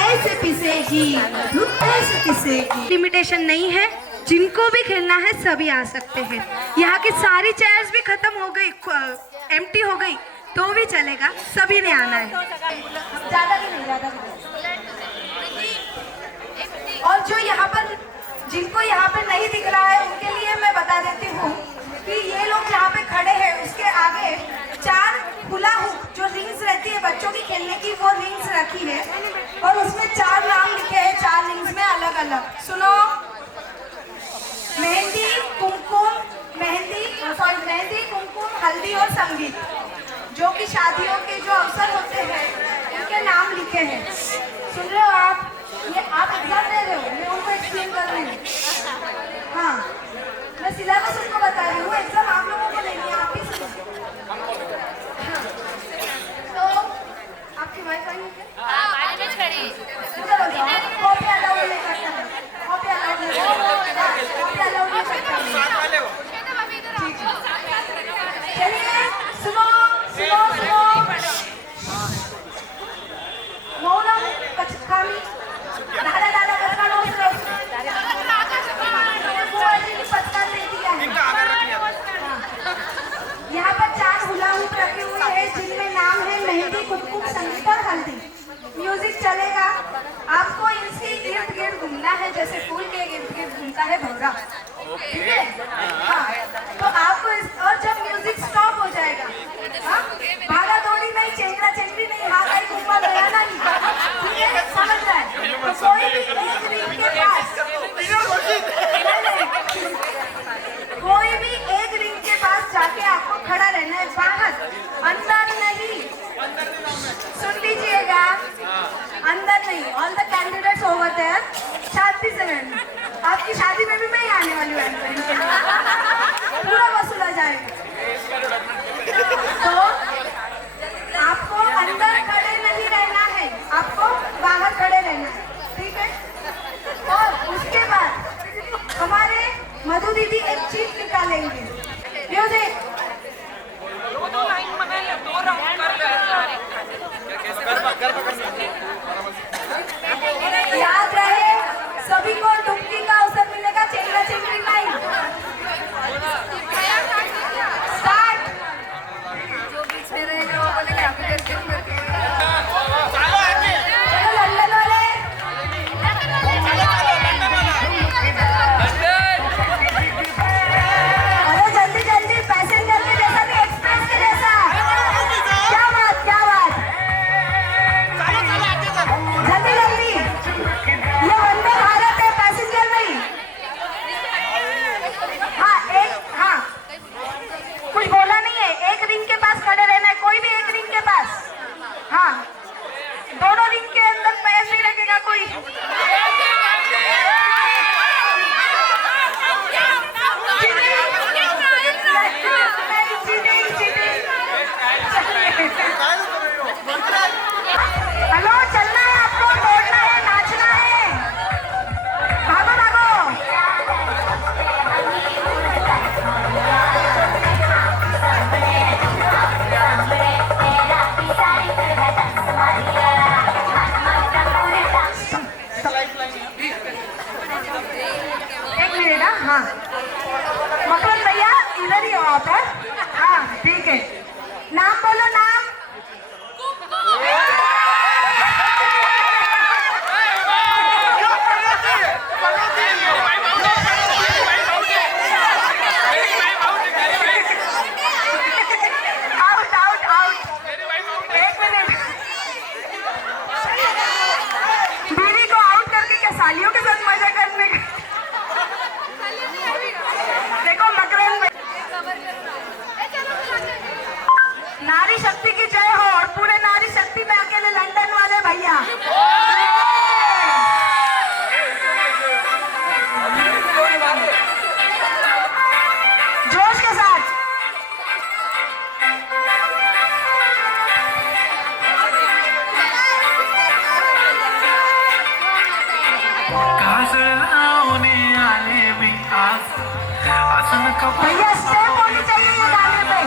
ऐसे पिसेगी मधु, ऐसे पिसेगी। लिमिटेशन नहीं है, जिनको भी खेलना है सभी आ सकते हैं। यहाँ की सारी चेयर्स भी खत्म हो गई, एम्प्टी हो गई तो भी चलेगा, सभी ने आना है। ज्यादा भी नहीं, ज्यादा भी नहीं। और जो यहाँ पर, जिनको यहाँ पे नहीं दिख रहा है उनके लिए मैं बता देती हूँ कि ये लोग जहाँ पे खड़े हैं उसके आगे 4 हुला हुप जो रिंग्स रहती है बच्चों की खेलने की, वो रिंग्स रखी है और उसमें 4 नाम लिखे हैं 4 रिंग्स में अलग अलग। सुनो, मेहंदी, कुमकुम, मेहंदी, कुमकुम, हल्दी और संगीत, जो कि शादियों के जो अवसर होते हैं उनके नाम लिखे हैं। सुन रहे हो आप? ये आप एग्जाम दे रहे हो, मैं उनको एक्सप्लेन कर रही हूँ। हाँ, मैं सिलेबस उनको बता रही हूँ, एग्जाम आप लोगों को लेनी है, आप ही सुनो। तो आपकी वाईफाई है? चलो जाओ, कॉपी अलाउड नहीं करता है, कॉपी अलाउड नहीं करता है, कॉपी अलाउड नहीं करता है। चलिए सुनो, सुनो, सुनो। मौनम कचकामी, दादा दादा कचकानो यहाँ पर 4 हुला हुप रखे हुए हैं जिनमें नाम है मेहंदी, कुमकुम, संगीत और हल्दी। म्यूजिक चलेगा, आपको इनके इर्द गिर्द घूमना है जैसे फूल के इर्द गिर्द घूमता है भौरा, ठीक है? हाँ, तो आपको और जब म्यूजिक स्टॉप हो जाएगा, हाँ, भागा दौड़ी नहीं, चेंगरा चेंगरी नहीं, हाँ भाई घूमा गया नहीं, ठीक है? समझ रहा है? तो कोई भी एक रिंग के पास, कोई भी एक रिंग के पास जाके आपको खड़ा रहना है, बाहर, अंदर नहीं। सुन लीजिएगा, अंदर नहीं। All the candidates over there, शादी से आपकी शादी में भी मैं ही आने वाली हूँ, पूरा वसूला जाएगा। तो आपको अंदर खड़े नहीं रहना है, आपको बाहर खड़े रहना है, ठीक है? और उसके बाद हमारे मधु दीदी एक चीज निकालेंगे। म्यूजिक, याद रहे सभी को डुबकी का अवसर मिलेगा, चेंगरा चेंगरी हाँ मकरंद भैया इधर ही हो आप हैं? हाँ ठीक है, नाम बोलो नाम। आउट आउट आउट, एक मिनट, बीवी को आउट करके क्या सालियों के साथ मजा करने का? देखो मकरंद नारी शक्ति की जय हो, और पूरे नारी शक्ति में अकेले लंदन वाले भैया। जोश के साथ भैया स्टेप होनी चाहिए ये गाने पे।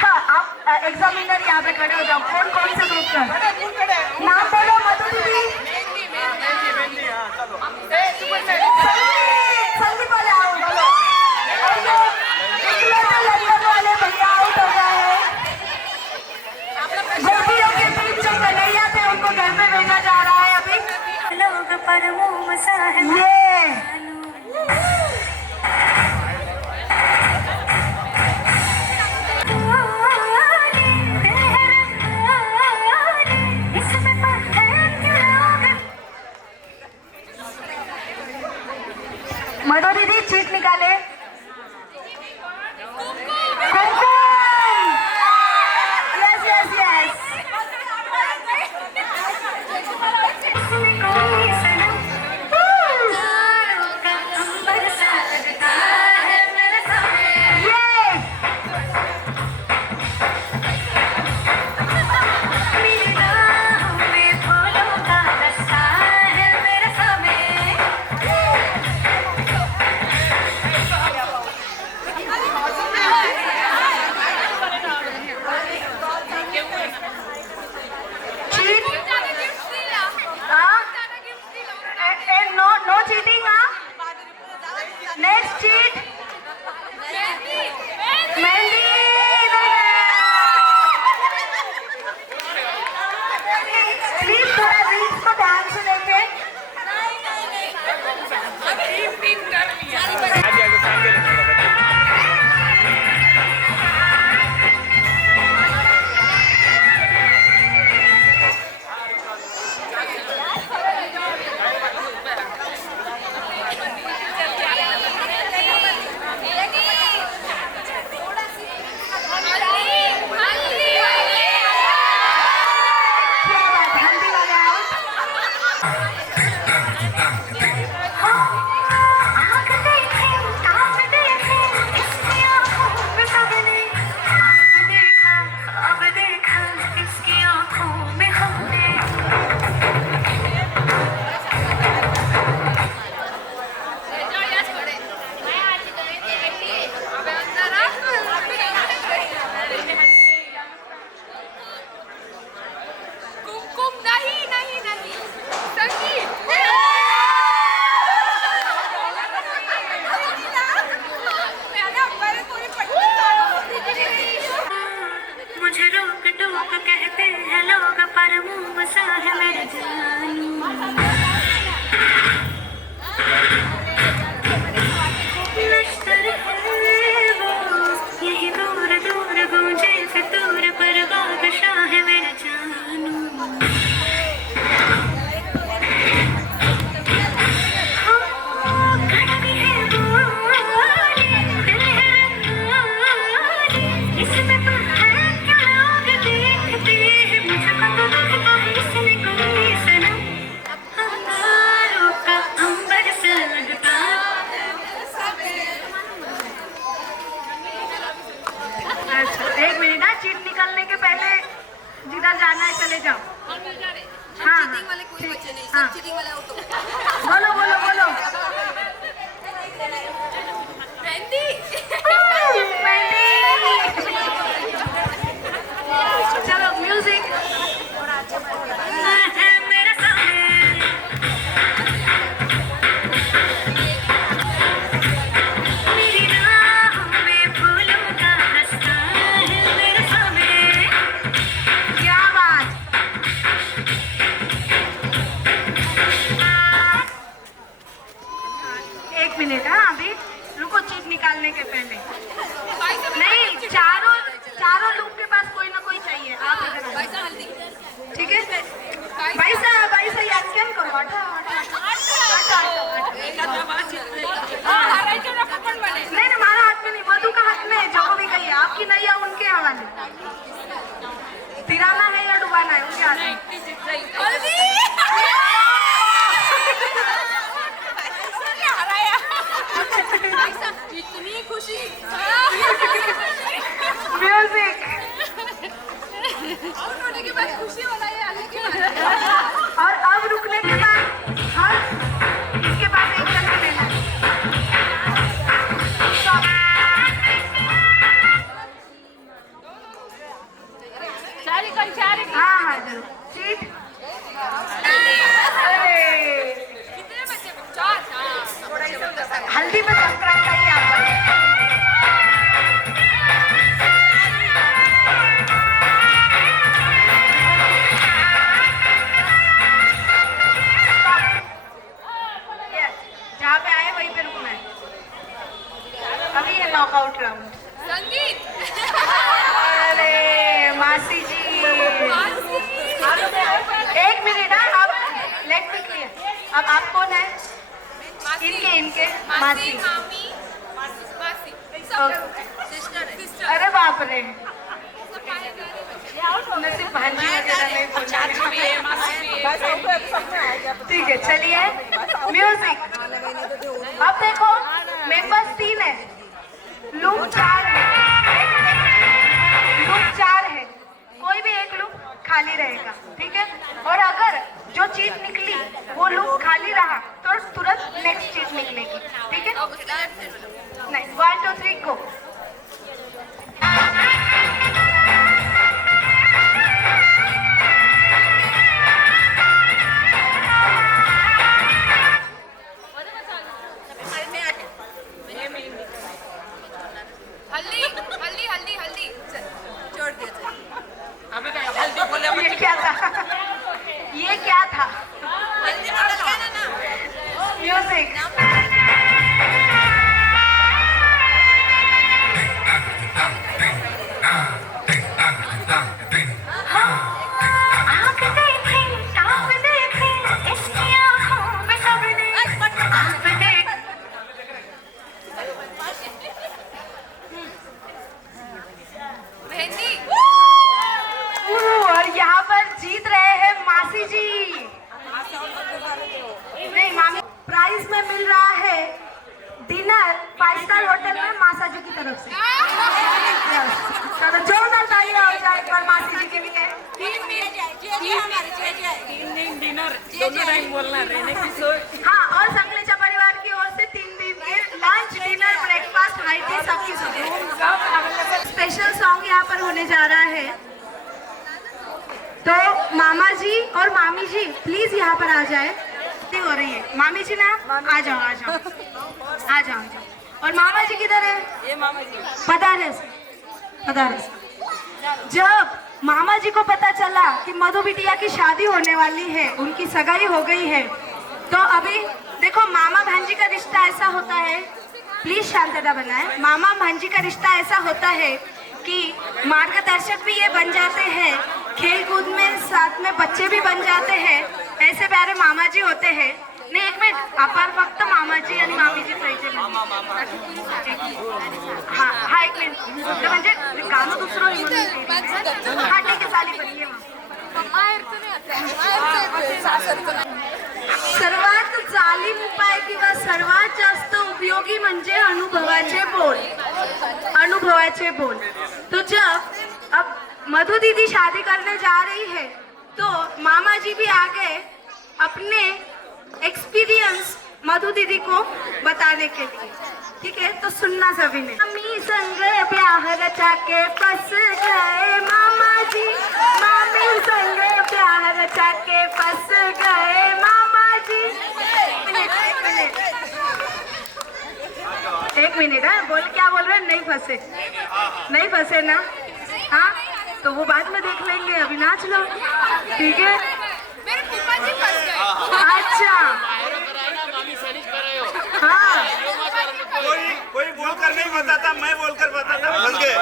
हाँ आप एग्जामिनर यहाँ पे खड़े हो जाओ, कौन कौन से ग्रुप का नाम बोलो? मधु दीदी, संदीप वाले आओ, और ये इकलौते लंदन वाले भैया आउट हो गए हैं। गोपियों के बीच जो कन्हैया थे उनको घर पे भेजा जा रहा है अभी। लोग पर मुँह है ये मधु दीदी चीट निकाले। Kumkum, yes yes yes. No cheating, huh? Next cheat. Mehndi. Please थोड़ा रील्स को ध्यान से देखें। जिधर जाना है चले जाओ। हाँ चीटिंग वाले कोई बच्चे नहीं, हाँ। सब चीटिंग वाले आउट हो गए। बोलो बोलो बोलो। मेहंदी निकालने के पहले। नहीं, चारों लोग के पास कोई ना कोई चाहिए। आप इधर आओ। ठीक है भाई साहब याद क्या करो। नहीं हमारा हाथ में नहीं, मधु का हाथ में है। जो भी कही आपकी नहीं है उनके हवाले। तिराना है या डुबाना है उनके हाथ में। इतनी खुशी म्यूजिक। होने के बाद खुशी होना है आने के बाद। और अब रुकने के बाद हर इसके बाद एक जन लेना है। हाँ जरूर। सीट। कितने बच्चे? 4। हल्दी में संक्रांत का ही आता है। जहाँ पे आए वहीं पे रुकना है। अभी ये नॉकआउट राउंड। संगीत। अरे मासी जी एक मिनट। अब लेट मी क्लियर। अब आप कौन है? इनके मासी। अरे बाप रे, नसीब भांजी वगैरह नहीं बोलना। ठीक है चलिए म्यूजिक। अब देखो मेंबर्स 3 है, लूप 4 है। लूप 4 है, कोई भी एक लूप खाली रहेगा। ठीक है, और अगर जो चीज निकली वो लूप खाली रहा तो तुरंत नेक्स्ट चीज निकलेगी। ठीक है नहीं 1 2 3 गो। हल्दी हल्दी हल्दी हल्दी छोड़ दिया। ये क्या था? ये क्या था? हल्दी बोला ना। म्यूजिक। मेहंदी। और यहाँ पर जीत रहे हैं मासी जी। नहीं मामी, प्राइज में मिल रहा है डिनर 5 स्टार होटल में मासा जी की तरफ से। चलो जोरदार तालियां हो जाए पर मासी जी के लिए। हाँ, और संकलेचा परिवार की ओर से 3 दिन के lunch dinner breakfast high tea सबकी सुविधा। स्पेशल सॉन्ग यहाँ पर होने जा रहा है, तो मामा जी और मामी जी प्लीज यहाँ पर आ जाए। हो रही है मामी जी ना, आ जाओ आ जाओ आ जाओ आ जाओ। और मामा जी किधर है? ये मामा जी पधारे पधारे। जब मामा जी को पता चला कि मधु बिटिया की शादी होने वाली है, उनकी सगाई हो गई है, तो अभी देखो मामा भांजी का रिश्ता ऐसा होता है, प्लीज शांतता बनाए। मामा भांजी का रिश्ता ऐसा होता है कि मार्गदर्शक भी ये बन जाते हैं, खेल कूद में साथ में बच्चे भी बन जाते हैं। ऐसे प्यारे मामा जी होते हैं। नाही एक मिनिट, आपण फक्त मामाजी आणि मामीजी पाहिजे हा हा एक मिनिट म्हणजे गाणं दुसरं आहे म्हणून हा ठीक आहे चालेल पण ये सर्वात जालिम उपाय किंवा सर्वात जास्त उपयोगी म्हणजे अनुभवाचे बोल। तो जब अब मधु दीदी शादी करने जा रही है तो मामा जी भी आगे अपने एक्सपीरियंस मधु दीदी को बताने के लिए, ठीक है? तो सुनना सभी ने। मम्मी संग प्यार रचा के फंस गए मामा जी, मामी संग प्यार रचा के फंस गए मामा जी। एक मिनट है, बोल क्या बोल रहे हैं? नहीं फंसे ना? हाँ तो वो बाद में देख लेंगे, अभी नाच लो, ठीक है? मेरे फूफा जी फंस गए। अच्छा हाँ कोई बोलकर नहीं बताता, मैं बोलकर बताता, फंस गए।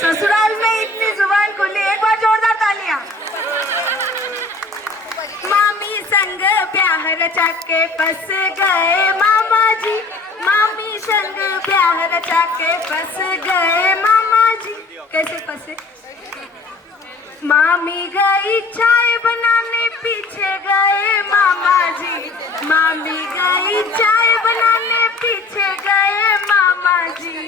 ससुराल में इतनी जुबान खुली, एक बार जोरदार तालियां। मामी संग ब्याह रचा के फंस गए मामा जी, मामी संग ब्याह रचा के फंस गए मामा जी। कैसे फंसे? मामी गई चाय बनाने, पीछे गए मामा जी, मामी गई चाय बनाने, पीछे गए मामा जी।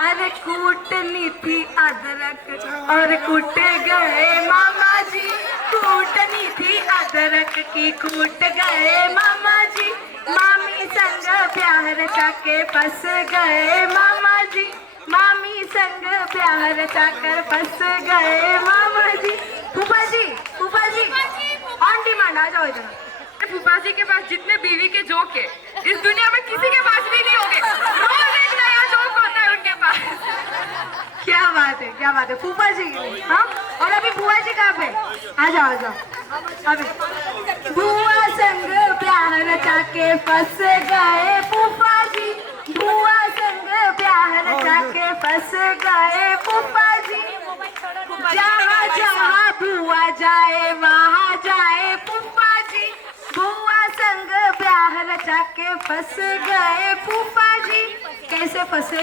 अरे कूटनी थी अदरक और कूटे गए मामा जी, कूटनी थी अदरक की कूट गए मामा जी। मामी संग प्यार रचा के फंस गए मामा जी, मामी संग प्यार रचा कर फंस गए मामा जी। फूफा जी, फूफा जी, ऑन डिमांड आ जाओ इधर। फूफा जी के पास जितने बीवी के जोक है इस दुनिया में किसी के पास भी नहीं होंगे। रोज एक नया जोक होता है उनके पास। क्या बात है, क्या बात है फूफा जी के लिए। हाँ, और अभी बुआ जी कहाँ पे? आ जाओ, आ जाओ। अभी बुआ संग प्यार रचा के फंस गए फूफा जी, बुआ संग प्यार रचा के फंस गए फूफा जी। जहाँ जहाँ बुआ जाए वहाँ जाए फूफा जी, बुआ संग प्यार रचा के फंस गए फूफा जी। कैसे फंसे?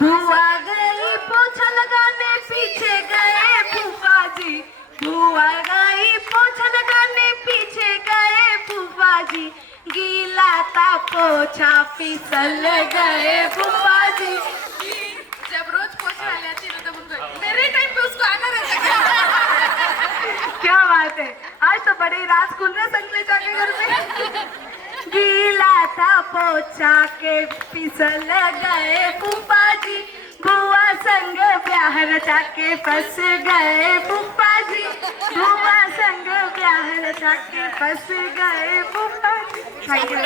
बुआ गई पोछा लगाने, पीछे गए फूफा जी, बुआ गई पोछा लगाने, पीछे गए फूफा जी। गीला था पोछा, फिसल गए फूफा जी। जब रोज पोछे वाले आती है तब उनको मेरे टाइम पे उसको आना रहता है। क्या बात है, आज तो बड़े राज खुल रहे संकलेचा के घर में। गीला था पोछा के फिसल गए फूफा जी, बुआ संग प्यार रचा के फंस गए फूफा जी, बुआ संग प्यार रचा के फंस गए फूफा जी। Thank you.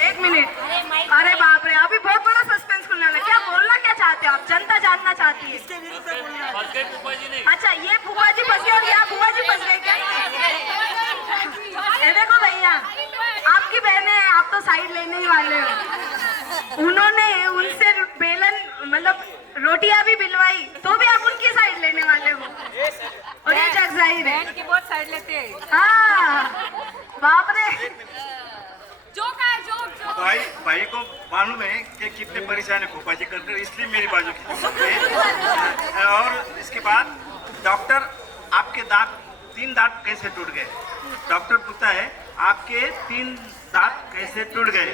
एक मिनट। अरे बाप रे, अभी बहुत बड़ा सस्पेंस खुलने वाला है। क्या बोलना क्या चाहते हो आप? जनता जानना चाहती है। अच्छा, ये फूफा जी फंस गए और यहाँ फूफा जी फंस गए क्या? ये देखो भैया, आपकी बहनें हैं, आप तो साइड लेने ही वाले हो। उन्होंने उनसे बेलन मतलब रोटियां भी बिलवाई तो भी आप उनकी साइड लेने वाले हो। और ये जग जाहिर है की बहुत साइड लेते हैं। हाँ, बाप रे। जोक है, जोक भाई को मालूम है कि कितने परेशान है फूफा जी कर, इसलिए मेरी बाजू की। और इसके बाद डॉक्टर आपके दांत 3 दांत कैसे टूट गए? डॉक्टर पूछता है आपके 3 दांत कैसे टूट गए?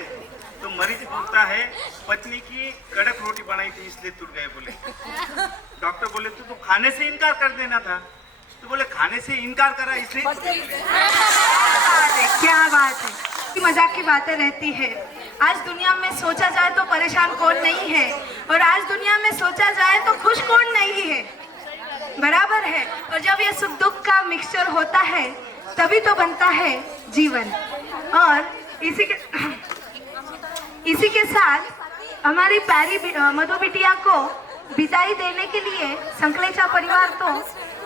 तो मरीज बोलता है पत्नी की कड़क रोटी बनाई थी इसलिए टूट गए बोले। डॉक्टर बोले तो खाने से इनकार कर देना था। तो बोले खाने से इनकार करा इसलिए टूट गए। क्या बात है, मजाक की बातें रहती है। आज दुनिया में सोचा जाए तो परेशान कौन नहीं है, और आज दुनिया में सोचा जाए तो खुश कौन नहीं है, बराबर है। और जब ये सुख दुख का मिक्सचर होता है तभी तो बनता है जीवन। और इसी के साथ हमारी प्यारी मधु बिटिया को विदाई देने के लिए संकलेचा परिवार तो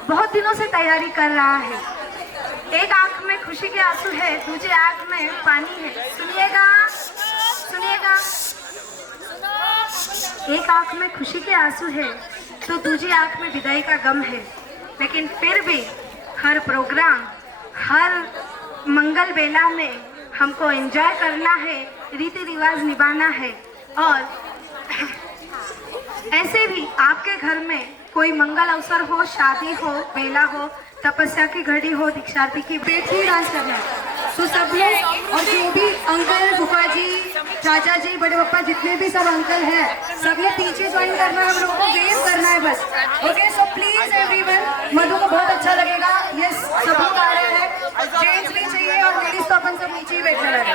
बहुत दिनों से तैयारी कर रहा है। एक आंख में खुशी के आंसू है, दूसरी आंख में पानी है। सुनिएगा, सुनिएगा। एक आंख में खुशी के आंसू है तो दूसरी आंख में विदाई का गम है। लेकिन फिर भी हर प्रोग्राम, हर मंगल बेला में हमको एंजॉय करना है, रीति रिवाज निभाना है। और ऐसे भी आपके घर में कोई मंगल अवसर हो, शादी हो, बेला हो, तपस्या की घड़ी हो, दीक्षार्थी की बेटी डांस करना है। तो सब लोग, और जो भी अंकल, फूफा जी, चाचा जी, बड़े पापा, जितने भी सब अंकल हैं, सब ये पीछे ज्वाइन करना है, हम लोगों को वेव करना है बस। ओके, सो प्लीज एवरीवन, मधु को बहुत अच्छा लगेगा। ये सब लोग आ रहे हैं, जेंट्स भी चाहिए और लेडीज तो अपन सब नीचे ही बैठने लगे।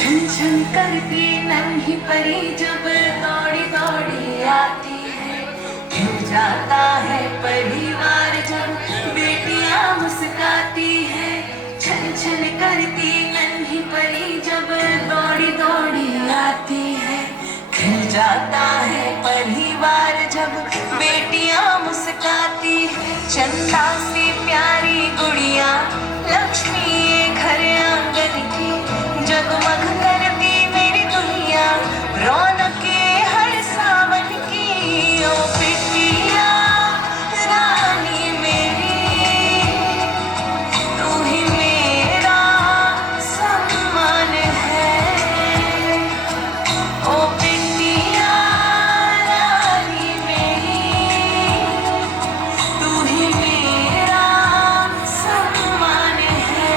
छन छन करती नन्ही परी जब दौड़ी दौड़ी आती है, खिल जाता है परिवार जब बेटियां मुस्काती है। छन छन करती नन्ही परी जब दौड़ी दौड़ी आती है, खिल जाता है परिवार जब बेटियां मुस्काती है। चंदा सी प्यारी गुड़िया लक्ष्मी ये घर आंगन की, जगमग करती मेरी दुनिया रौनक ये हर सावन की। ओ बिटिया रानी मेरी, तू ही मेरा सम्मान है। ओ बिटिया रानी मेरी, तू ही मेरा सम्मान है।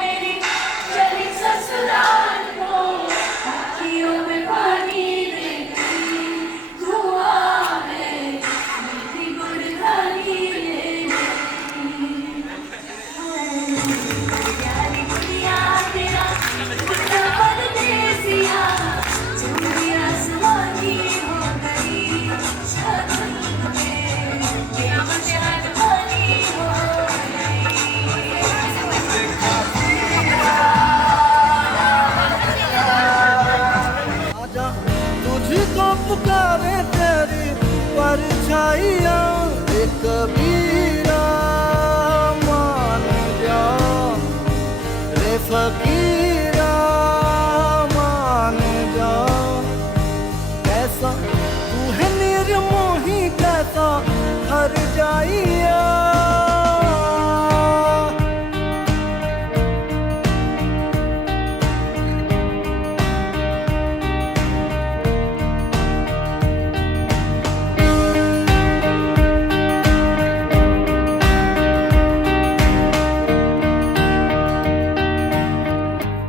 मेरी चली ससुराल को आँखियों में पानी देती, दुआ है मेरी गुड़गानी प्यारी गुड़िया तेरा गुड्डा परदेसिया, चूड़ी आसमानी हो गई शगुन में, बेमजान वाली हो आजा तुझको पुकारे तेरी परछाइयाँ, एक कबीरा मान जा रे फकीरा मान जा। कैसा तू है निर्मोही कैसा हर जाइया।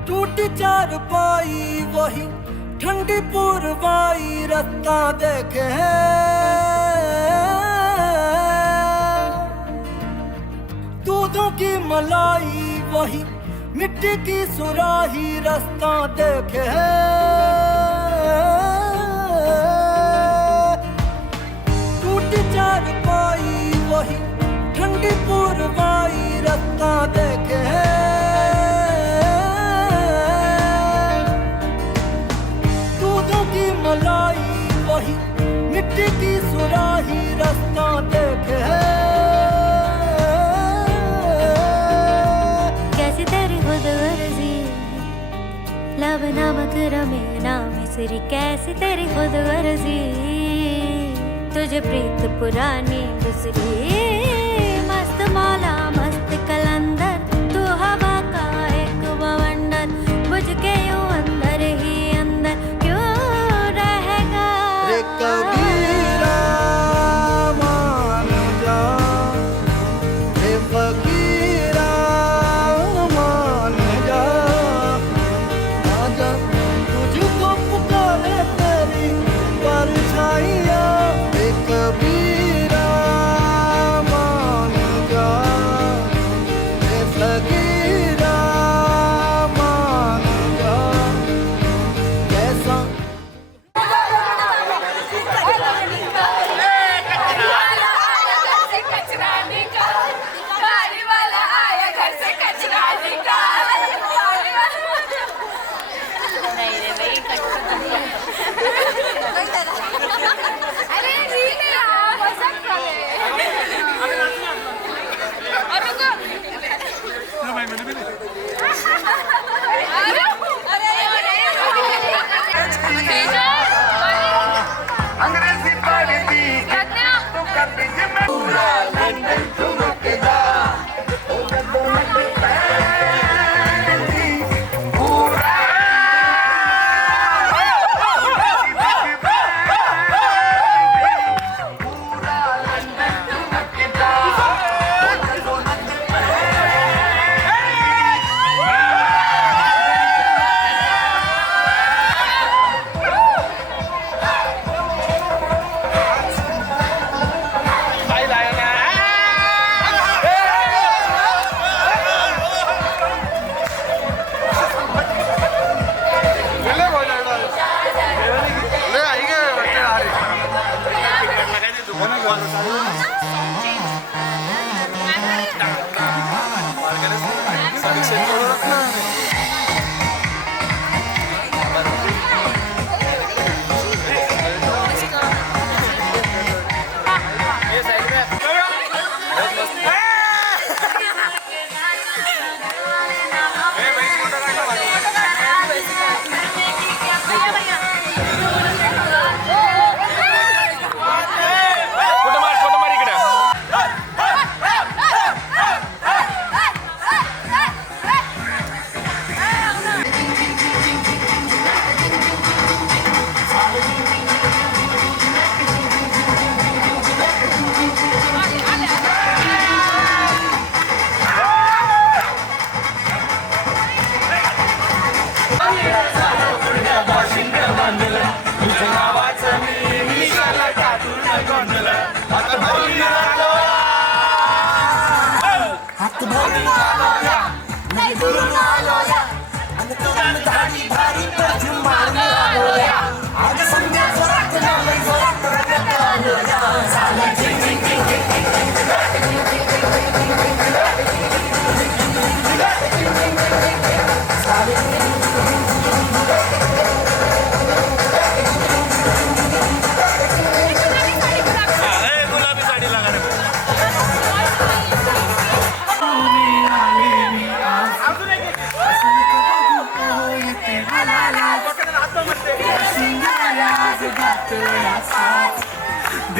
टूटी चारपाई वही ठंडी पुरवाई रास्ता देखे, दूधों की मलाई वही मिट्टी की सुराही रास्ता देखे। टूटी चारपाई वही ठंडी पुरवाई रास्ता देखे, दूधों की मलाई वही मिट्टी की सुराही रास्ता देखे। कैसी तेरी खुद गर्जी लब नमक रमे ना मिसरी, कैसी तेरी खुद गर्जी तुझे प्रीत पुरानी दूसरी। मस्त मौला मस्त कलंदर तू हवा का एक बवंडर, बुझ के यूं अंदर ही अंदर क्यों रहेगा। रे कबीरा मान जा रे फकीरा मान जा। आजा तुझको पुकारे तेरी परछाइयाँ, रे कबीरा मान जा रे फकीरा मान जा। कैसा अंग्रेजी पढ़ती तो कभी मैं पूरा लंदन ठुमकदा, ओ कदम पहनती पूरा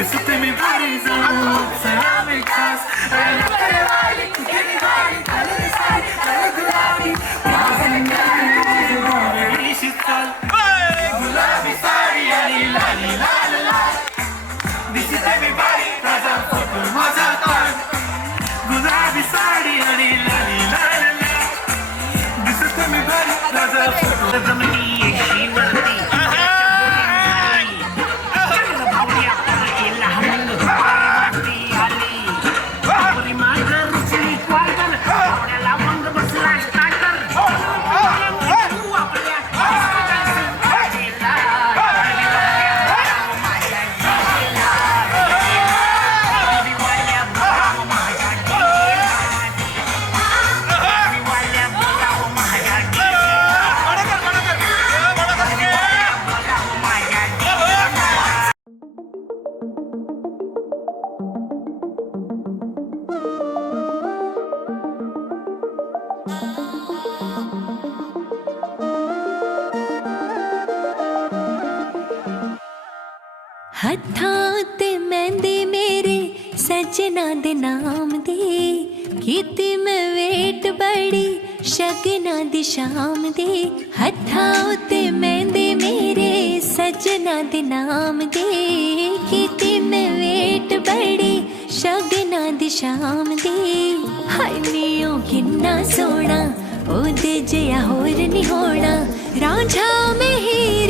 दिसते मी भारी जाऊन सलामी खास अरे वाली कुठे गाडी खाली साडी काळी गुलाबी माझी शीतल गुलाबी साडी आणि लाली लाल लाल दिसते मी भारी ताजा फोटो माझा काढ गुलाबी साडी आणि लाली लाल लाल दिसते मी भारी ताजा फोटो जमिनी एकशी वरती हत्थां ते मेहंदी मेरे सजना दे नाम दी कीती मैं वेट बड़ी शगना दी शाम दी हत्थां ते मेहंदी मेरे सजना दे नाम दी कीती मैं वेट बड़ी शगना दी शाम दी हाय नीओ किन्ना सोना ओदे जिहा होर नहीं होना रांझा में ही